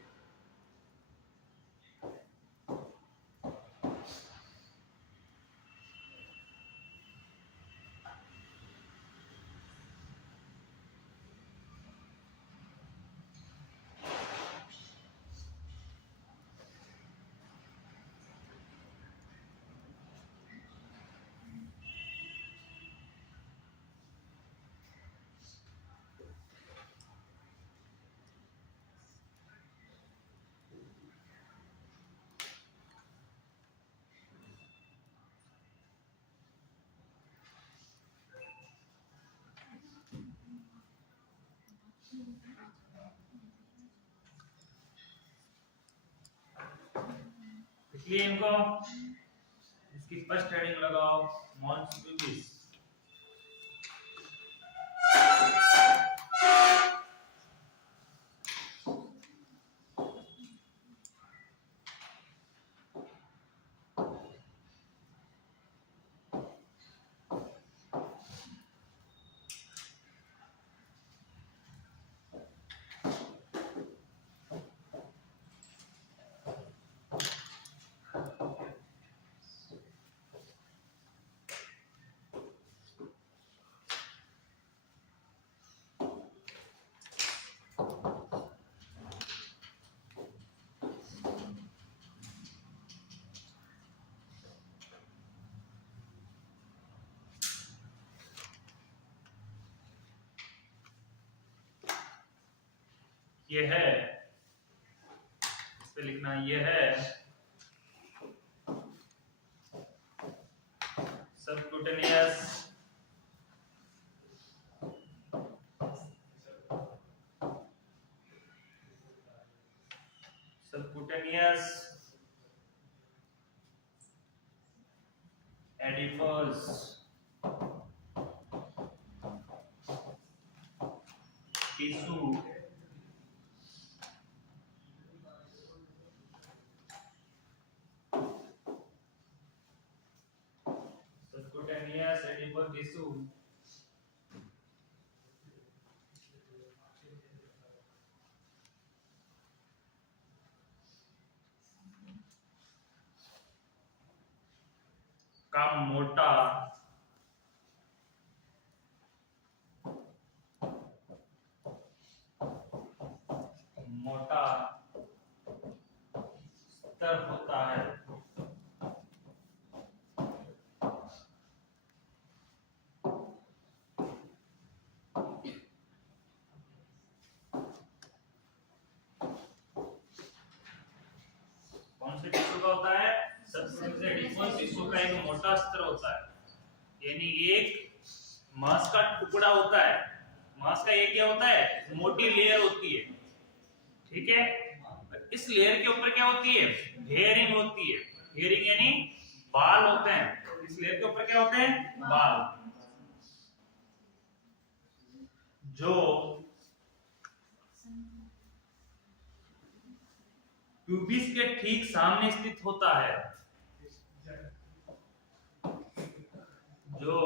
इसलिए इनको इसकी फर्स्ट हेडिंग लगाओ मॉन्स प्यूबिस। ये है, इस पे लिखना ये है subcutaneous adipose tissue subcutaneous adipose tissue का मोटा मोटा स्तर होता है। कौन से टिश्यू का होता है? सबसे एडिपोस टिश्यू का एक मोटा स्तर होता है, यानी एक मांस का टुकड़ा होता है। मांस का ये क्या होता है? मोटी लेयर होती है, ठीक है। इस लेयर के ऊपर क्या होती है? हेयरिंग होती है। हेयरिंग यानी बाल होते हैं। इस लेयर के ऊपर क्या होते हैं? बाल, जो प्यूबिस के ठीक सामने स्थित होता है। जो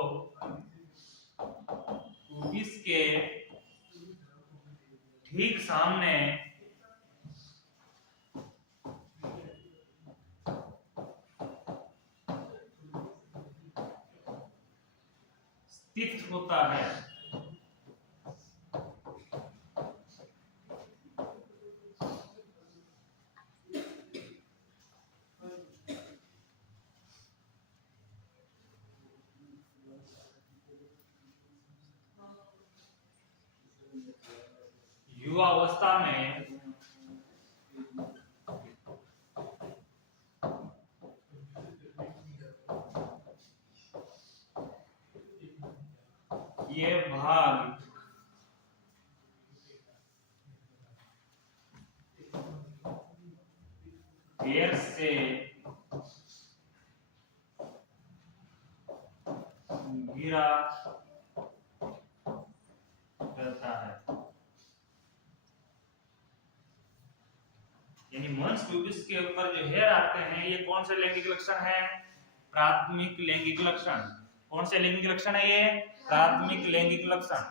प्यूबिस के ठीक सामने स्थित होता है। युवावस्था में ये भाग हेयर से घिरा रहता है। यानी मॉन्स प्यूबिस के ऊपर जो हेयर आते हैं, ये कौन से लैंगिक लक्षण है? प्राथमिक लैंगिक लक्षण। कौन से लैंगिक लक्षण है ये? प्राथमिक लैंगिक लक्षण।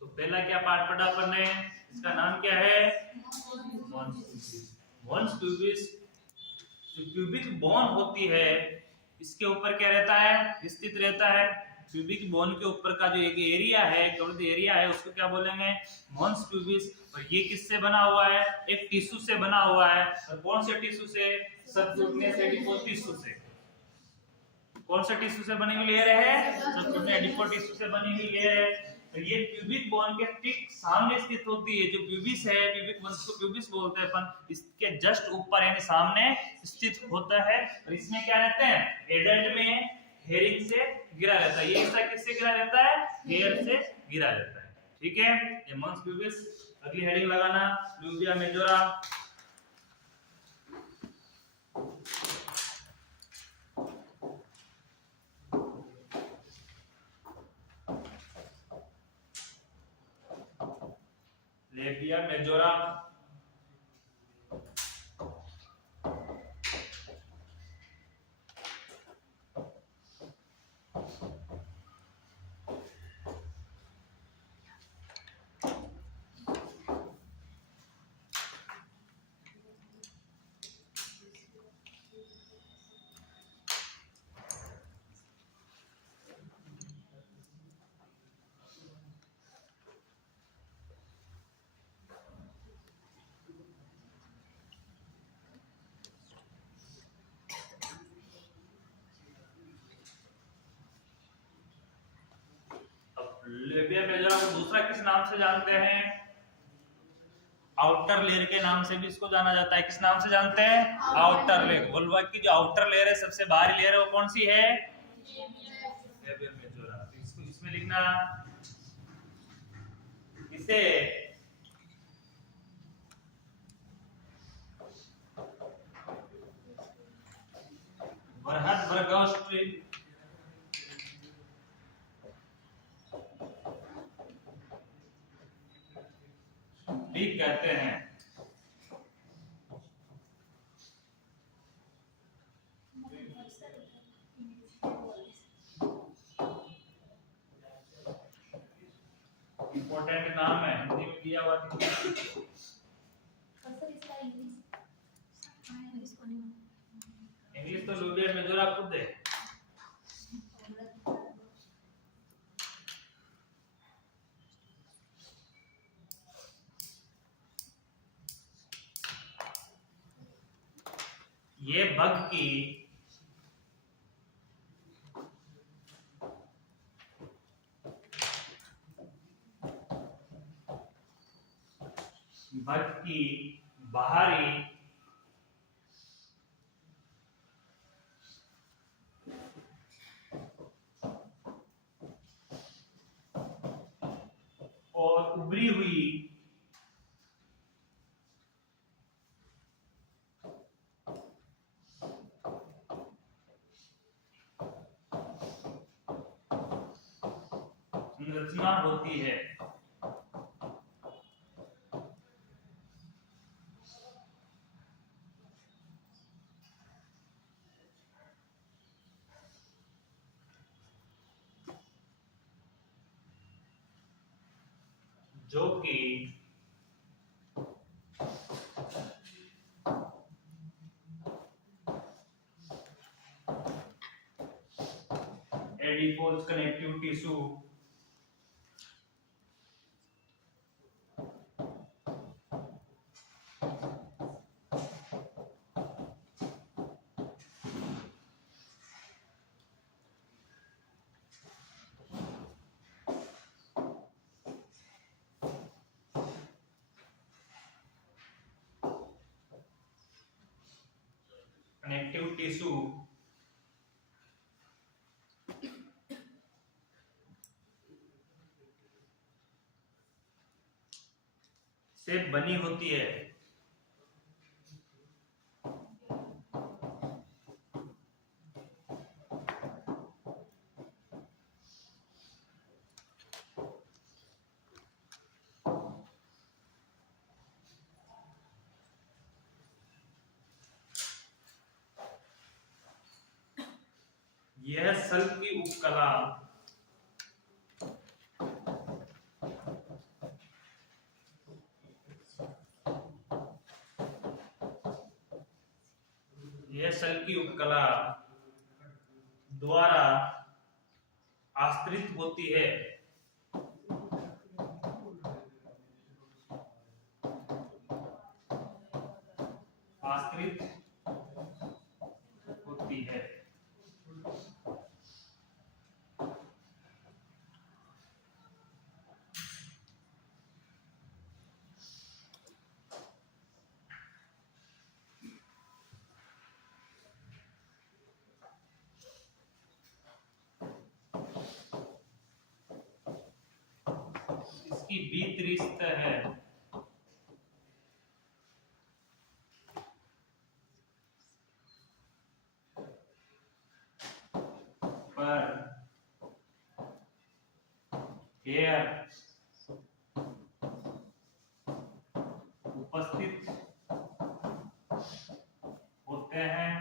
तो पहला क्या पार्ट पढ़ा अपन ने? इसका नाम क्या है? Mons pubis. मॉन्स प्यूबिस जो प्यूबिक बोन होती है, इसके ऊपर क्या रहता है? स्थित रहता है। प्यूबिक बोन के ऊपर का जो एक एरिया है, कवर्ड एरिया है, उसको क्या बोलेंगे? Mons pubis. और ये किससे बना हुआ है? एक टिश्यू से बना हुआ है। और कौन से टिश्यू से? सबक्यूटेनियस एडिपोस टिश्यू से। कौन से टिश्यू से बनी हुई लेयर है? सबक्यूटेनियस एडिपोस टिश्यू से बनी हुई लेयर है। तो ये प्यूबिक बोन के ठीक सामने स्थित होती है। जो प्यूबिस है, प्यूबिक बोन को प्यूबिस बोलते हैं अपन, इसके जस्ट ऊपर यानी सामने स्थित होता है। और इसमें क्या रहते हैं? एडल्ट में हेयरिंग से घिरा रहता है। ये हिस्सा किससे घिरा रहता है? हेयर से घिरा रहता है, ठीक है। ये मॉन्स प्यूबिस। अगली हेडिंग लगाना, labia majora. Labia majora labia majora को दूसरा किस नाम से जानते हैं? आउटर लेयर के नाम से भी इसको जाना जाता है। किस नाम से जानते हैं? Outer layer. वुल्वा की जो आउटर लेयर है, सबसे बाहरी लेयर है, वो कौन सी है? Labia majora. तो इसको इसमें लिखना, इसे बृहद वर्गोष्ठी भी कहते हैं। इंपॉर्टेंट नाम है, हिंदी में दिया हुआ है। इंग्लिश तो लुबिया मेजोरा खुद है। ये बग की बाहरी और उभरी हुई संरचना होती है। जो कि adipose connective tissue connective tissue से बनी होती है। यह सेल की उपकला द्वारा आश्रित होती है। आश्रित होती है। इसकी भीतरी सतह है पर हेयर उपस्थित होते हैं।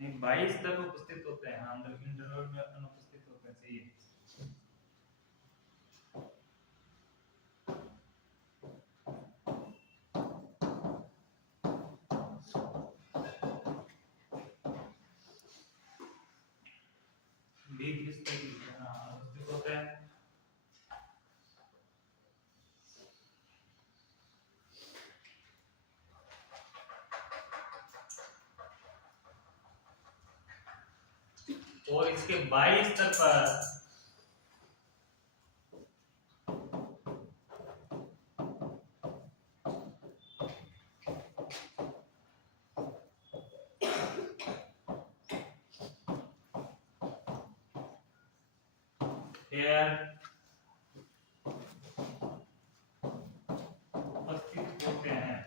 नहीं, 22 तक उपस्थित होते हैं। अंदर इंटरनल में अनुपस्थित होते हैं। सही है। बीच इस तरीके से उपस्थित होते हैं। इसके बाह्य स्तर पर उपस्थित होते हैं।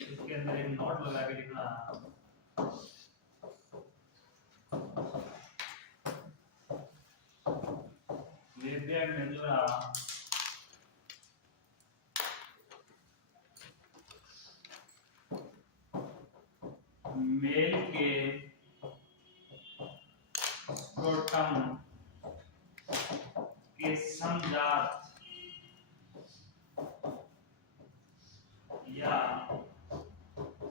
इसके अंदर एक नोट लगा के लिखना, लेबिया मेजोरा मेल के स्क्रोटम के समजात या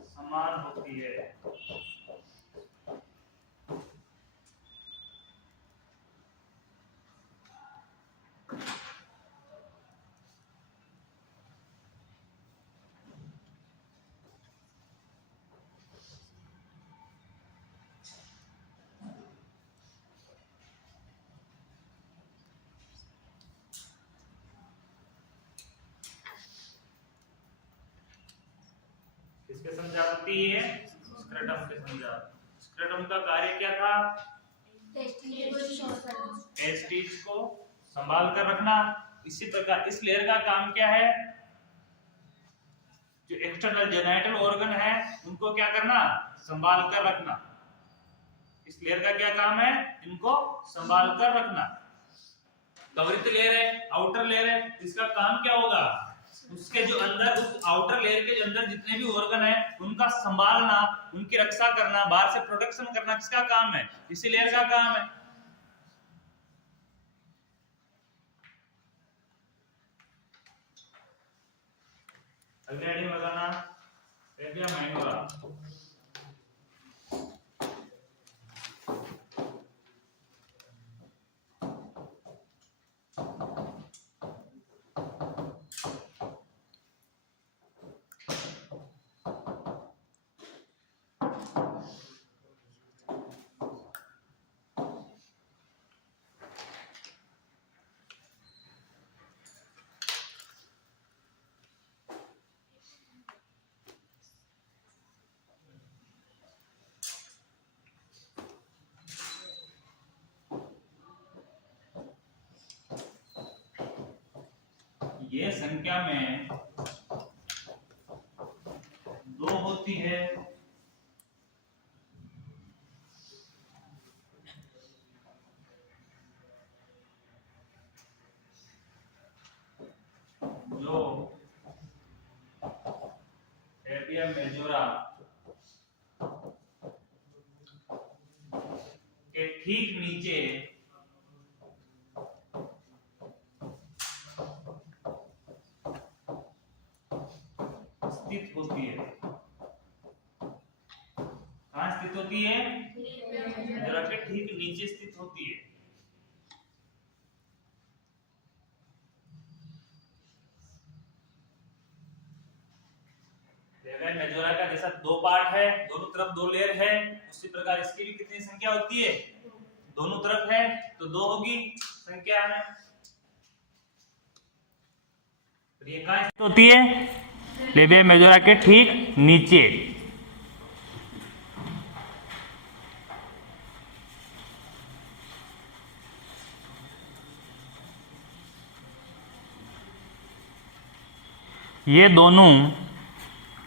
समान होती है। किसके समझात होती है? स्क्रोटम के समझात। स्क्रोटम का कार्य क्या था? टेस्टिस को संभाल कर रखना। इसी प्रकार इस लेयर का काम क्या है? जो एक्सटर्नल जेनाइटल ऑर्गन है उनको क्या करना? संभाल कर रखना। इस लेयर का क्या काम है? इनको संभाल कर रखना। कवरित लेयर है, आउटर लेयर है, इसका काम क्या होगा? उसके जो अंदर, उस आउटर लेयर के अंदर जितने भी ऑर्गन है उनका संभालना, उनकी रक्षा करना, बाहर से प्रोटेक्शन करना किसका काम है? इसी लेयर का काम है। अगले हेडिंग लगाना लेबिया माइनोरा। ये संख्या में 2 होती है। जो लेबिया मेजोरा के ठीक नीचे स्थित होती है। कहाँ स्थित होती है? मेजोरा के ठीक नीचे स्थित होती है। मेजोरा का जैसा 2 पार्ट है, दोनों तरफ 2 लेयर है, उसी प्रकार इसकी भी कितनी संख्या होती है? दोनों तरफ है तो 2 होगी संख्या में। तो ये कहाँ स्थित होती है? लेबिया मेजोरा के ठीक नीचे। ये दोनों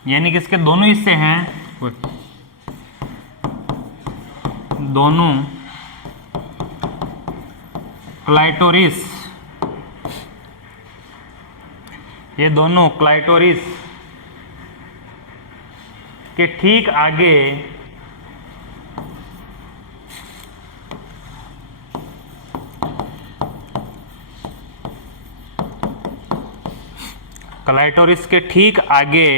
यानी कि इसके दोनों हिस्से हैं, दोनों क्लाइटोरिस, ये दोनों क्लाइटोरिस के ठीक आगे क्लाइटोरिस के ठीक आगे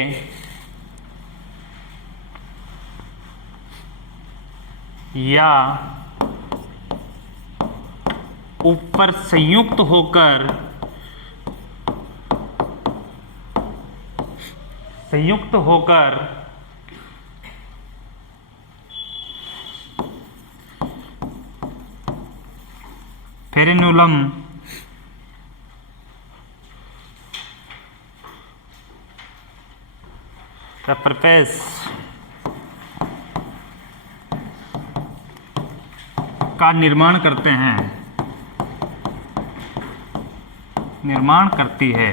या ऊपर संयुक्त होकर फ्रेन्यूलम का प्रपेस का निर्माण करती है।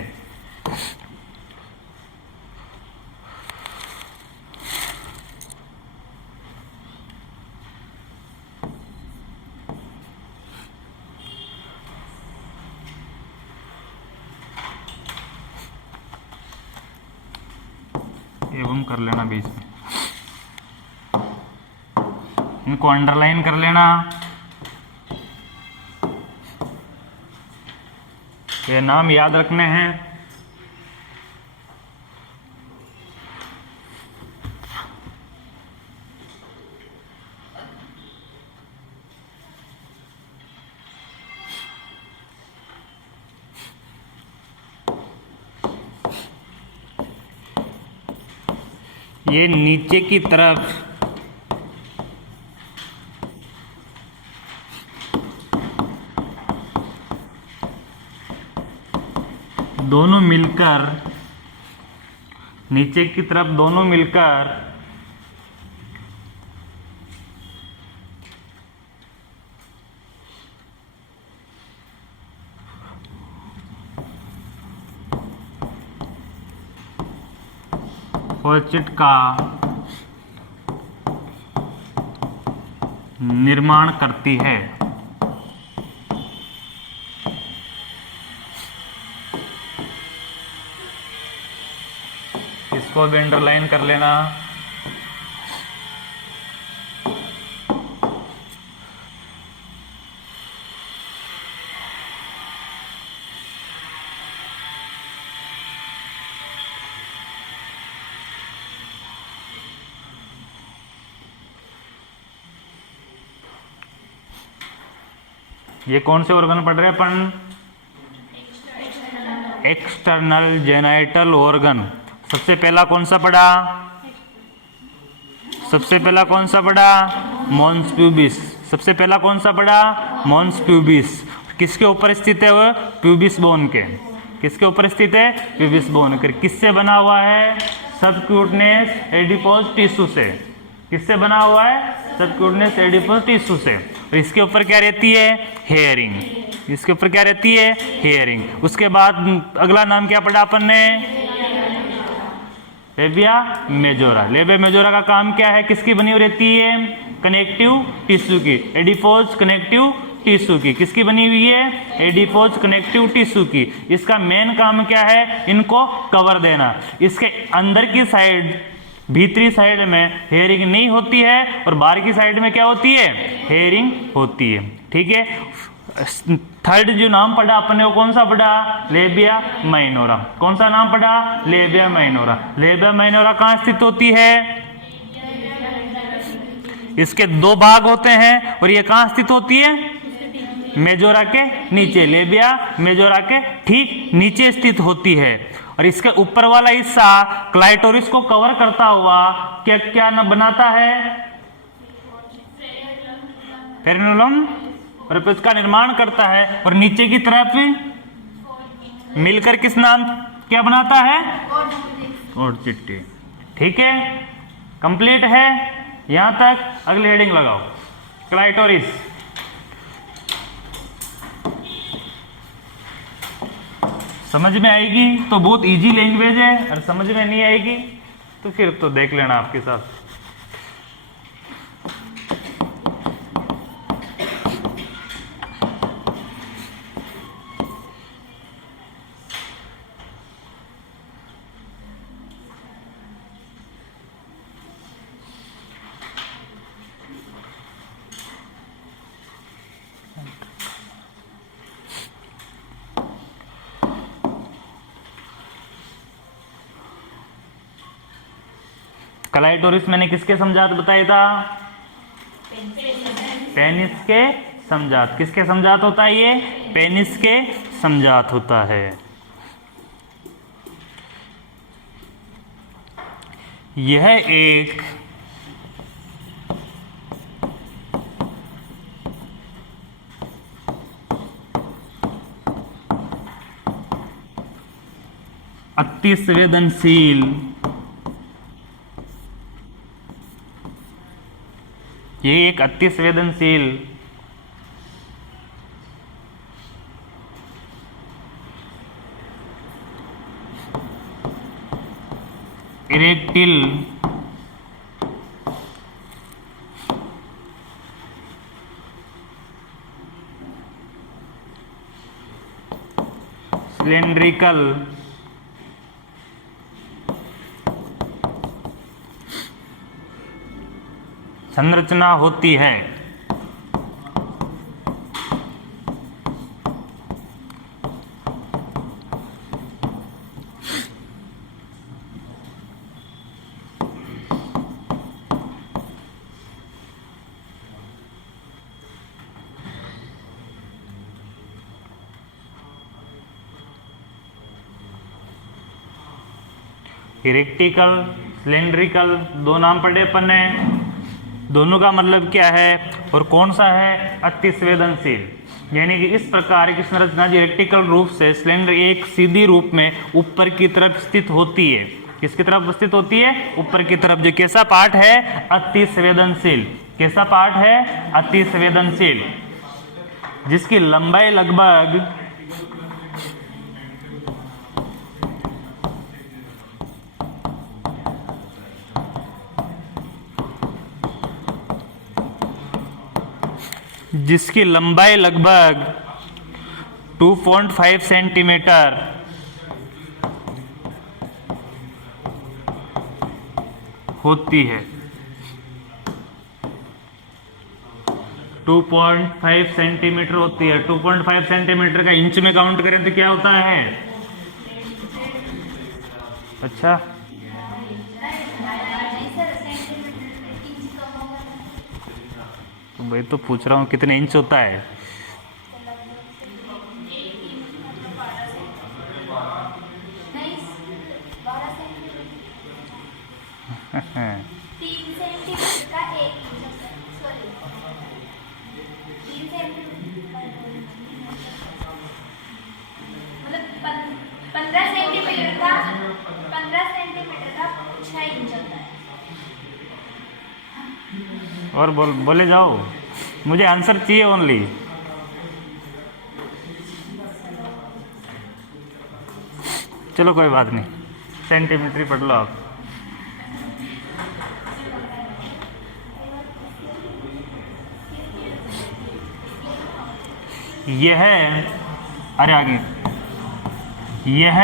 एवं कर लेना बीच में, इनको अंडरलाइन कर लेना। ये नाम याद रखने हैं। ये नीचे की तरफ दोनों मिलकर फोर्चिट का निर्माण करती है। इसको भी अंडरलाइन कर लेना। ये कौन से ऑर्गन पढ़ रहे हैं अपन? External genital organ. सबसे पहला कौन सा पढ़ा? Mons pubis. सबसे पहला कौन सा पढ़ा? Mons pubis. किसके ऊपर स्थित है वो? प्यूबिस बोन के। किसके ऊपर स्थित है? प्यूबिस बोन के। किससे बना हुआ है? सबक्यूटनेस एडिपोज टिश्यू से। किससे बना हुआ है? सबक्यूटनेस एडिपोज टिश्यू से। और इसके ऊपर क्या रहती है? हेयरिंग। इसके ऊपर क्या रहती है? हेयरिंग। उसके बाद अगला नाम क्या पढ़ा अपन ने? लेबिया मेजोरा। लेबिया मेजोरा का काम क्या है? किसकी बनी हुई रहती है? कनेक्टिव टिश्यू की। एडिपोज कनेक्टिव टिश्यू की। किसकी बनी हुई है? एडिपोज कनेक्टिव टिश्यू की। इसका मेन काम क्या है? इनको कवर देना। इसके अंदर की साइड, भीतरी साइड में हेयरिंग नहीं होती है और बाहर की साइड में क्या होती है? हेयरिंग होती है। ठीक है। थर्ड जो नाम पढ़ा अपन ने वो कौन सा पढ़ा? Labia minora. कौन सा नाम पढ़ा? Labia minora. लेबिया माइनोरा कहाँ स्थित होती है? इसके दो भाग होते हैं और ये कहाँ स्थित होती है? मेजोरा के नीचे। लेबिया मेजोरा के ठीक नीचे स्थित होती है। और इसके ऊपर वाला हिस्सा क्लाइटोरिस को कवर करता हुआ क्या क्या न बनाता है? फ्रेन्यूलम। और इसका निर्माण करता है। और नीचे की तरफ मिलकर किस नाम क्या बनाता है? ओरचिट्टी। ठीक है, कंप्लीट है यहां तक। अगली हेडिंग लगाओ, क्लाइटोरिस। समझ में आएगी तो बहुत इजी लैंग्वेज है, और समझ में नहीं आएगी तो फिर तो देख लेना आपके साथ। क्लाइटोरिस मैंने किसके समझात बताया था? पेनिस के समजात। किसके समजात होता है ये? पेनिस के समजात होता है। यह एक अति संवेदनशील अति संवेदनशील इरेक्टिल सिलेंड्रिकल संरचना होती है। इरेक्टिकल, सिलेंड्रिकल, दो नाम पढ़े अपन ने। दोनों का मतलब क्या है और कौन सा है? अति संवेदनशील। यानी कि इस प्रकार की संरचना जो इरेक्टिकल रूप से सिलेंडर एक सीधी रूप में ऊपर की तरफ स्थित होती है। किसकी तरफ स्थित होती है? ऊपर की तरफ। जो कैसा पार्ट है? अति संवेदनशील। कैसा पार्ट है? अति संवेदनशील। जिसकी लंबाई लगभग जिसकी लंबाई लगभग 2.5 सेंटीमीटर होती है। 2.5 सेंटीमीटर होती है। 2.5 सेंटीमीटर का इंच में काउंट करें तो क्या होता है? अच्छा, तो भाई तो पूछ रहा हूँ कितने इंच होता है? मतलब 15 सेंटीमीटर का 6 इंच होता है। और बोले जाओ, मुझे आंसर चाहिए ओनली। चलो कोई बात नहीं, सेंटीमीटर पढ़ लो आप। यह अरे आगे यह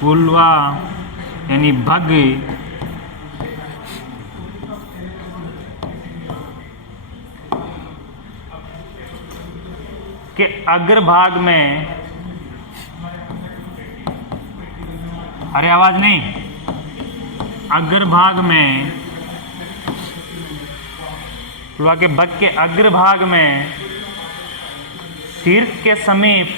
पुलवा यानी भग के अग्रभाग में, अरे आवाज नहीं, अग्रभाग में, पुलवा के भग के अग्रभाग में शीर्ष के समीप,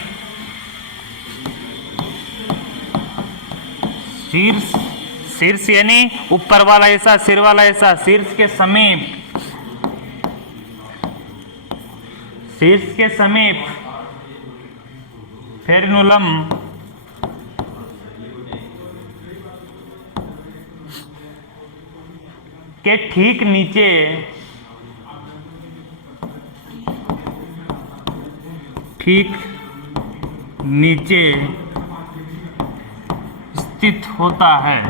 शीर्ष यानी ऊपर वाला ऐसा, सिर वाला ऐसा, शीर्ष के समीप, शीर्ष के समीप फेरिनुलम के ठीक नीचे स्थित होता है।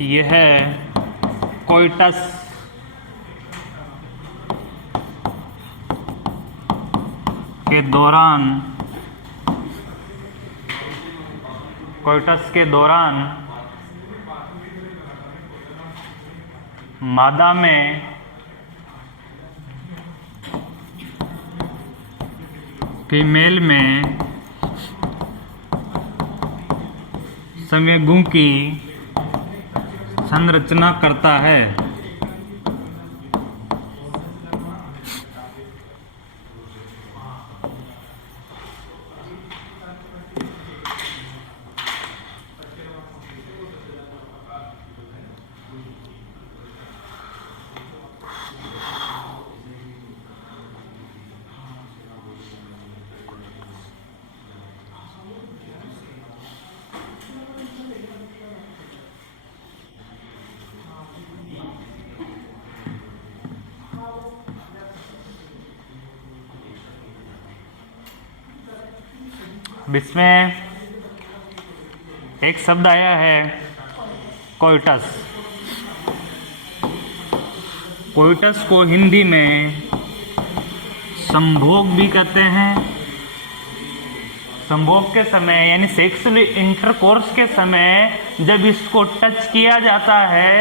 यह है कोइटस के दौरान मादा में फीमेल में संवेगों की संरचना करता है। इसमें एक शब्द आया है कोइटस। कोइटस को हिंदी में संभोग भी कहते हैं। संभोग के समय यानी सेक्सुअल इंटरकोर्स के समय जब इसको टच किया जाता है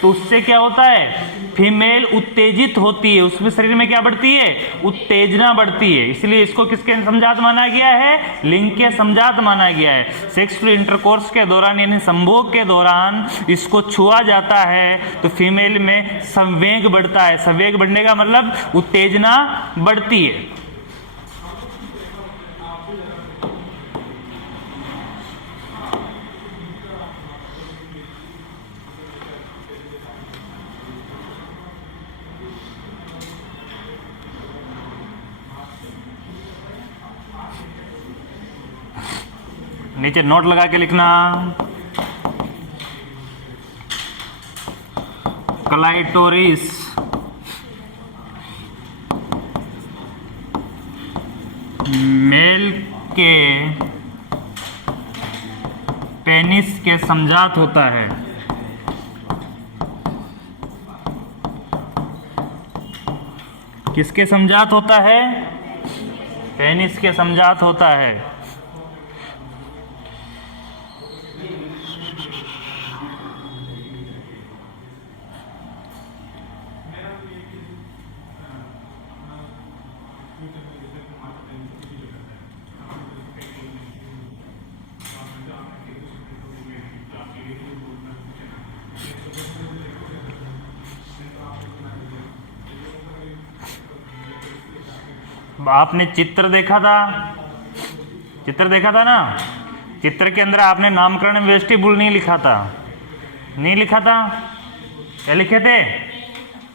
तो उससे क्या होता है, फीमेल उत्तेजित होती है, उसमें शरीर में क्या बढ़ती है, उत्तेजना बढ़ती है। इसलिए इसको किसके समजात माना गया है, लिंग के समजात माना गया है। सेक्सुअल इंटरकोर्स के दौरान यानी संभोग के दौरान इसको छुआ जाता है तो फीमेल में संवेग बढ़ता है। संवेग बढ़ने का मतलब उत्तेजना बढ़ती है। नीचे नोट लगा के लिखना, क्लाइटोरिस मेल के पेनिस के समजात होता है। किसके समजात होता है, पेनिस के समजात होता है। आपने चित्र देखा था, चित्र देखा था ना, चित्र के अंदर आपने नामकरण वेस्टिबुल नहीं लिखा था, नहीं लिखा था, क्या लिखे थे,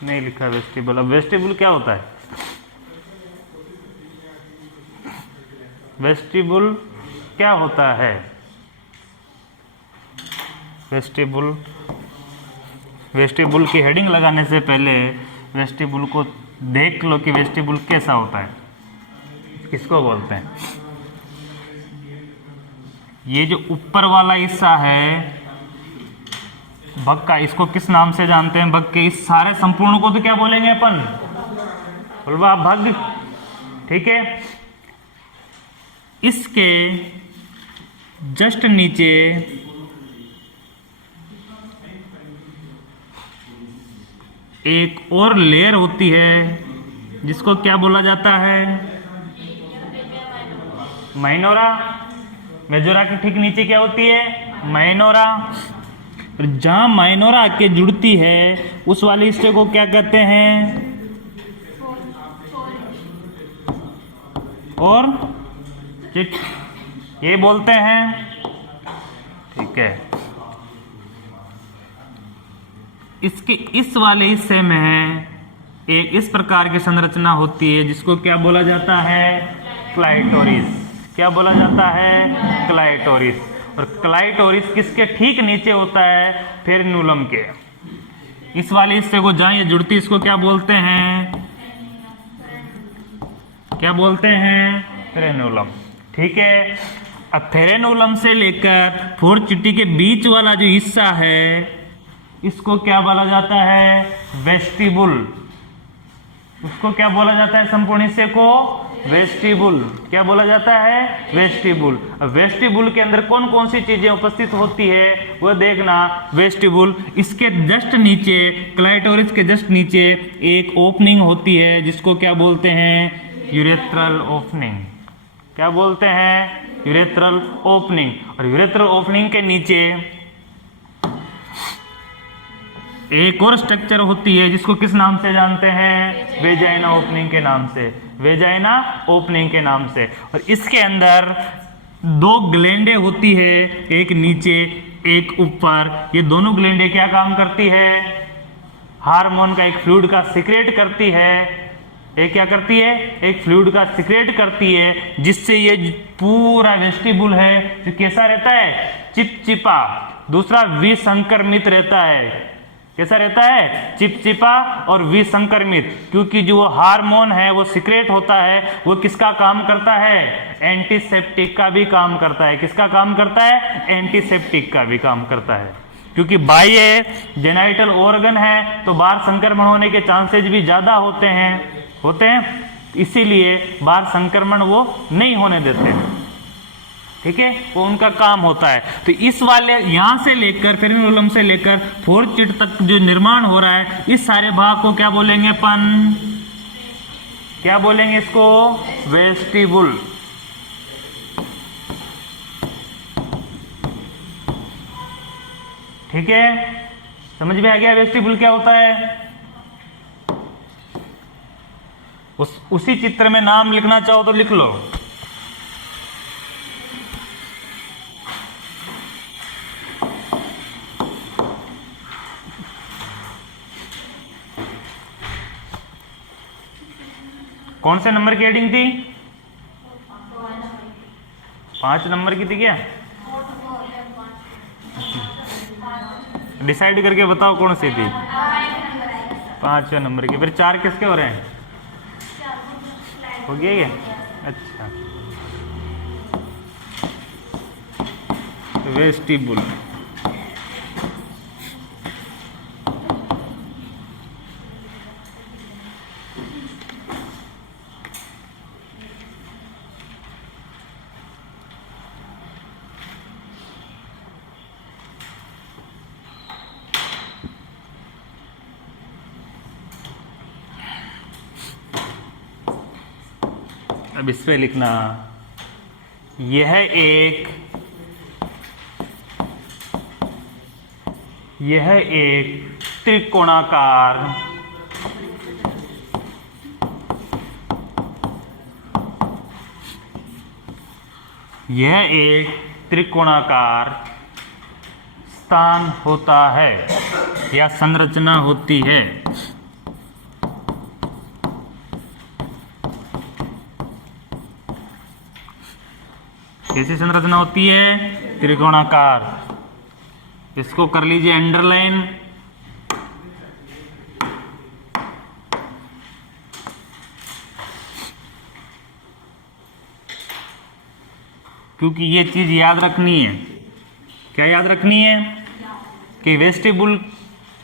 नहीं लिखा वेस्टिबुल। अब वेस्टिबुल क्या होता है, वेस्टिबुल क्या होता है, वेस्टिबुल, वेस्टिबुल की हेडिंग लगाने से पहले वेस्टिबुल को देख लो कि वेस्टिबुल कैसा होता है, किसको बोलते हैं। ये जो ऊपर वाला हिस्सा है भग का, इसको किस नाम से जानते हैं, भग के इस सारे संपूर्ण को तो क्या बोलेंगे अपन, बोलवा भग, ठीक है। इसके जस्ट नीचे एक और लेयर होती है जिसको क्या बोला जाता है, माइनोरा। मेजोरा के ठीक नीचे क्या होती है, माइनोरा। और जहां माइनोरा के जुड़ती है उस वाले हिस्से को क्या कहते हैं, और ये बोलते हैं, ठीक है। इसके इस वाले हिस्से में एक इस प्रकार की संरचना होती है जिसको क्या बोला जाता है, क्लाइटोरिस। क्या बोला जाता है, क्लाइटोरिस। और क्लाइटोरिस किसके ठीक नीचे होता है, फेरेनुलम के। इस वाले हिस्से को जहां ये जुड़ती है इसको क्या बोलते हैं, क्या बोलते हैं, फेरेनुलम, ठीक है। अब फेरेनुलम से लेकर फोर चिट्टी के बीच वाला जो हिस्सा है इसको क्या बोला जाता है? वेस्टिबुल। उसको क्या बोला जाता है? संपूर्ण हिस्से को वेस्टिबुल। क्या बोला जाता है? वेस्टिबुल। वेस्टिबुल के अंदर कौन कौन सी चीजें उपस्थित होती है वो देखना। वेस्टिबुल, इसके जस्ट नीचे, क्लाइटोरिस के जस्ट नीचे एक ओपनिंग होती है जिसको क्या बोलते हैं? Urethral opening. क्या बोलते हैं? Urethral opening. और यूरेथ्रल ओपनिंग के नीचे एक और स्ट्रक्चर होती है जिसको किस नाम से जानते हैं? वेजाइना ओपनिंग के नाम से। वेजाइना ओपनिंग के नाम से। और इसके अंदर दो ग्लैंडे होती है, एक नीचे एक ऊपर। ये दोनों ग्लैंडे क्या काम करती है? हार्मोन का, एक फ्लूइड का सिक्रेट करती है। एक क्या करती है? एक फ्लूइड का सिक्रेट करती है, जिससे ये पूरा वेस्टिबुल है जो कैसा रहता है? चिपचिपा। दूसरा विसंक्रमित रहता है। कैसा रहता है? चिपचिपा और विसंक्रमित। क्योंकि जो हार्मोन है वो सिक्रेट होता है, वो किसका काम करता है? एंटीसेप्टिक का भी काम करता है। किसका काम करता है? एंटीसेप्टिक का भी काम करता है। क्योंकि बाह्य जेनाइटल ऑर्गन है तो बाहर संक्रमण होने के चांसेस भी ज्यादा होते हैं, इसीलिए बाहर संक्रमण वो नहीं होने देते हैं। ठीक है, वो उनका काम होता है। तो इस वाले यहां से लेकर फेरिनोलम से लेकर फोर्थ चिट तक जो निर्माण हो रहा है, इस सारे भाग को क्या बोलेंगे अपन? क्या बोलेंगे इसको? वेस्टिबुल। ठीक है, समझ में आ गया वेस्टिबुल क्या होता है? उसी चित्र में नाम लिखना चाहो तो लिख लो। कौन से नंबर की हेडिंग थी? 5 नंबर की थी क्या? डिसाइड करके बताओ कौन सी थी? 5 नंबर की। फिर 4 किसके हो रहे हैं? हो गया क्या? अच्छा, वेस्टिबुल। अब इस पे लिखना, यह एक त्रिकोणाकार स्थान होता है या संरचना होती है। कैसी संरचना होती है? त्रिकोणाकार। इसको कर लीजिए अंडरलाइन। क्योंकि ये चीज याद रखनी है। क्या याद रखनी है? कि वेस्टिबुल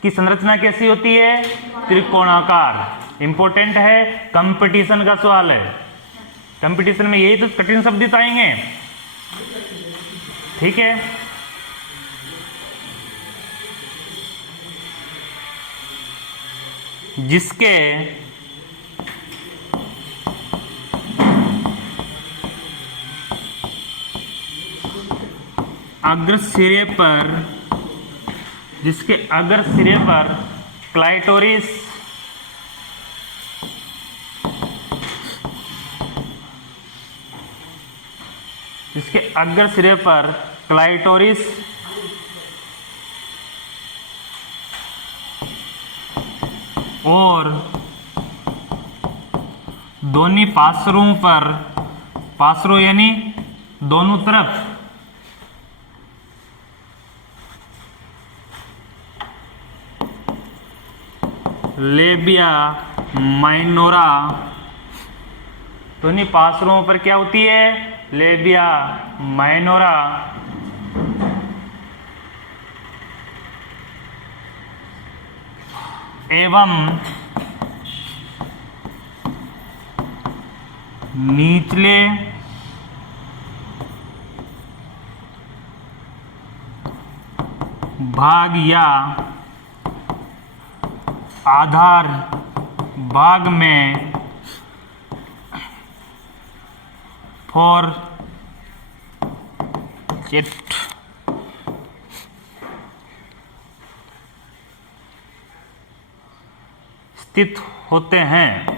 की संरचना कैसी होती है? त्रिकोणाकार। इंपॉर्टेंट है, कंपटीशन का सवाल है। कंपटीशन में यही तो कठिन शब्द आएंगे। ठीक है, जिसके अग्र सिरे पर क्लाइटोरिस इसके अग्र सिरे पर क्लाइटोरिस और दोनों पार्श्वों पर, पार्श्व यानी दोनों तरफ, लेबिया माइनोरा, दोनों पार्श्वों पर क्या होती है? Labia minora. एवं निचले भाग या आधार भाग में फॉर चेट स्थित होते हैं।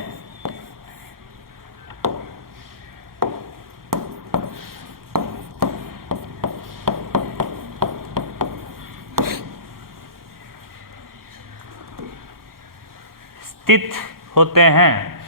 स्थित होते हैं।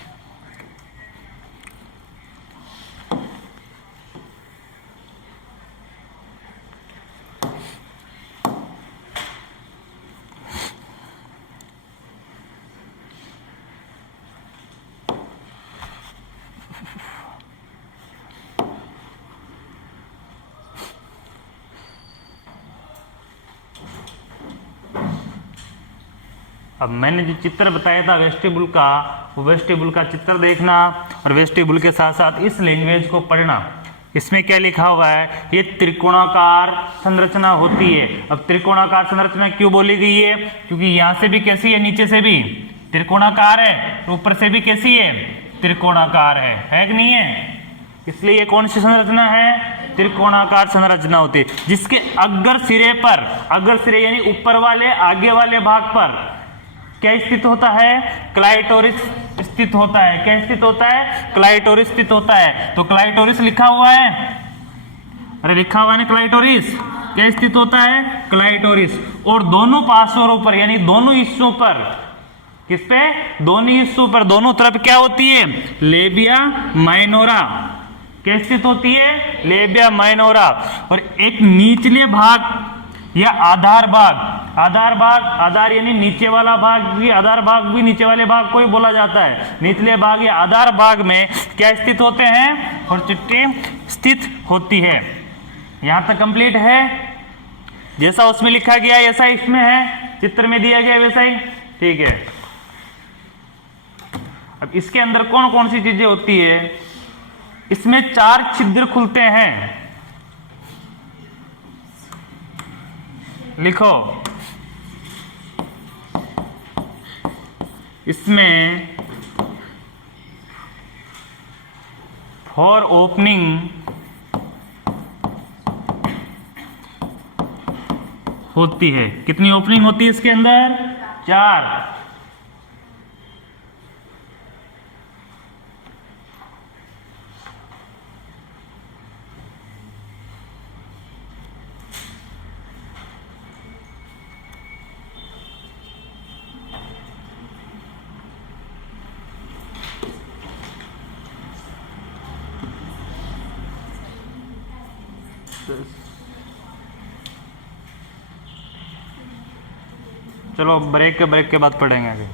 अब मैंने जो चित्र बताया था वेस्टिबुल का, वो वेस्टिबुल का चित्र देखना और वेस्टिबुल के साथ साथ इस लैंग्वेज को पढ़ना। इसमें क्या लिखा हुआ है, ये त्रिकोणाकार संरचना होती है। अब त्रिकोणाकार संरचना क्यों बोली गई है, क्योंकि यहां से भी कैसी है, नीचे से भी त्रिकोणाकार है, ऊपर से भी कैसी है, त्रिकोणाकार है कि नहीं है। इसलिए ये कौन सी संरचना है, त्रिकोणाकार संरचना होती है, जिसके अग्र सिरे पर, अग्र सिरे यानी ऊपर वाले आगे वाले भाग पर क्या स्थित होता है, क्लाइटोरिस स्थित होता है। क्या स्थित होता है, क्लाइटोरिस स्थित होता है। तो क्लाइटोरिस लिखा हुआ है, अरे लिखा हुआ है ना क्लाइटोरिस। क्या स्थित होता है, क्लाइटोरिस। और दोनों पार्श्वों पर यानी दोनों हिस्सों पर, किस पे, दोनों हिस्सों पर, दोनों तरफ क्या होती है, लेबिया माइनोरा। क्या स्थित होती है, लेबिया माइनोरा। और एक निचले भाग या आधार भाग, आधार भाग, आधार यानी नीचे वाला भाग भी, आधार भाग भी नीचे वाले भाग को ही बोला जाता है। निचले भाग या आधार भाग में क्या स्थित होते हैं, और चिट्ठी स्थित होती है। यहां तक कंप्लीट है। जैसा उसमें लिखा गया ऐसा इसमें है, चित्र में दिया गया वैसा ही, ठीक है। अब इसके अंदर कौन कौन सी चीजें होती है, इसमें 4 छिद्र खुलते हैं। लिखो, इसमें फॉर ओपनिंग होती है। कितनी ओपनिंग होती है इसके अंदर, 4। चलो ब्रेक के बाद पढ़ेंगे आगे।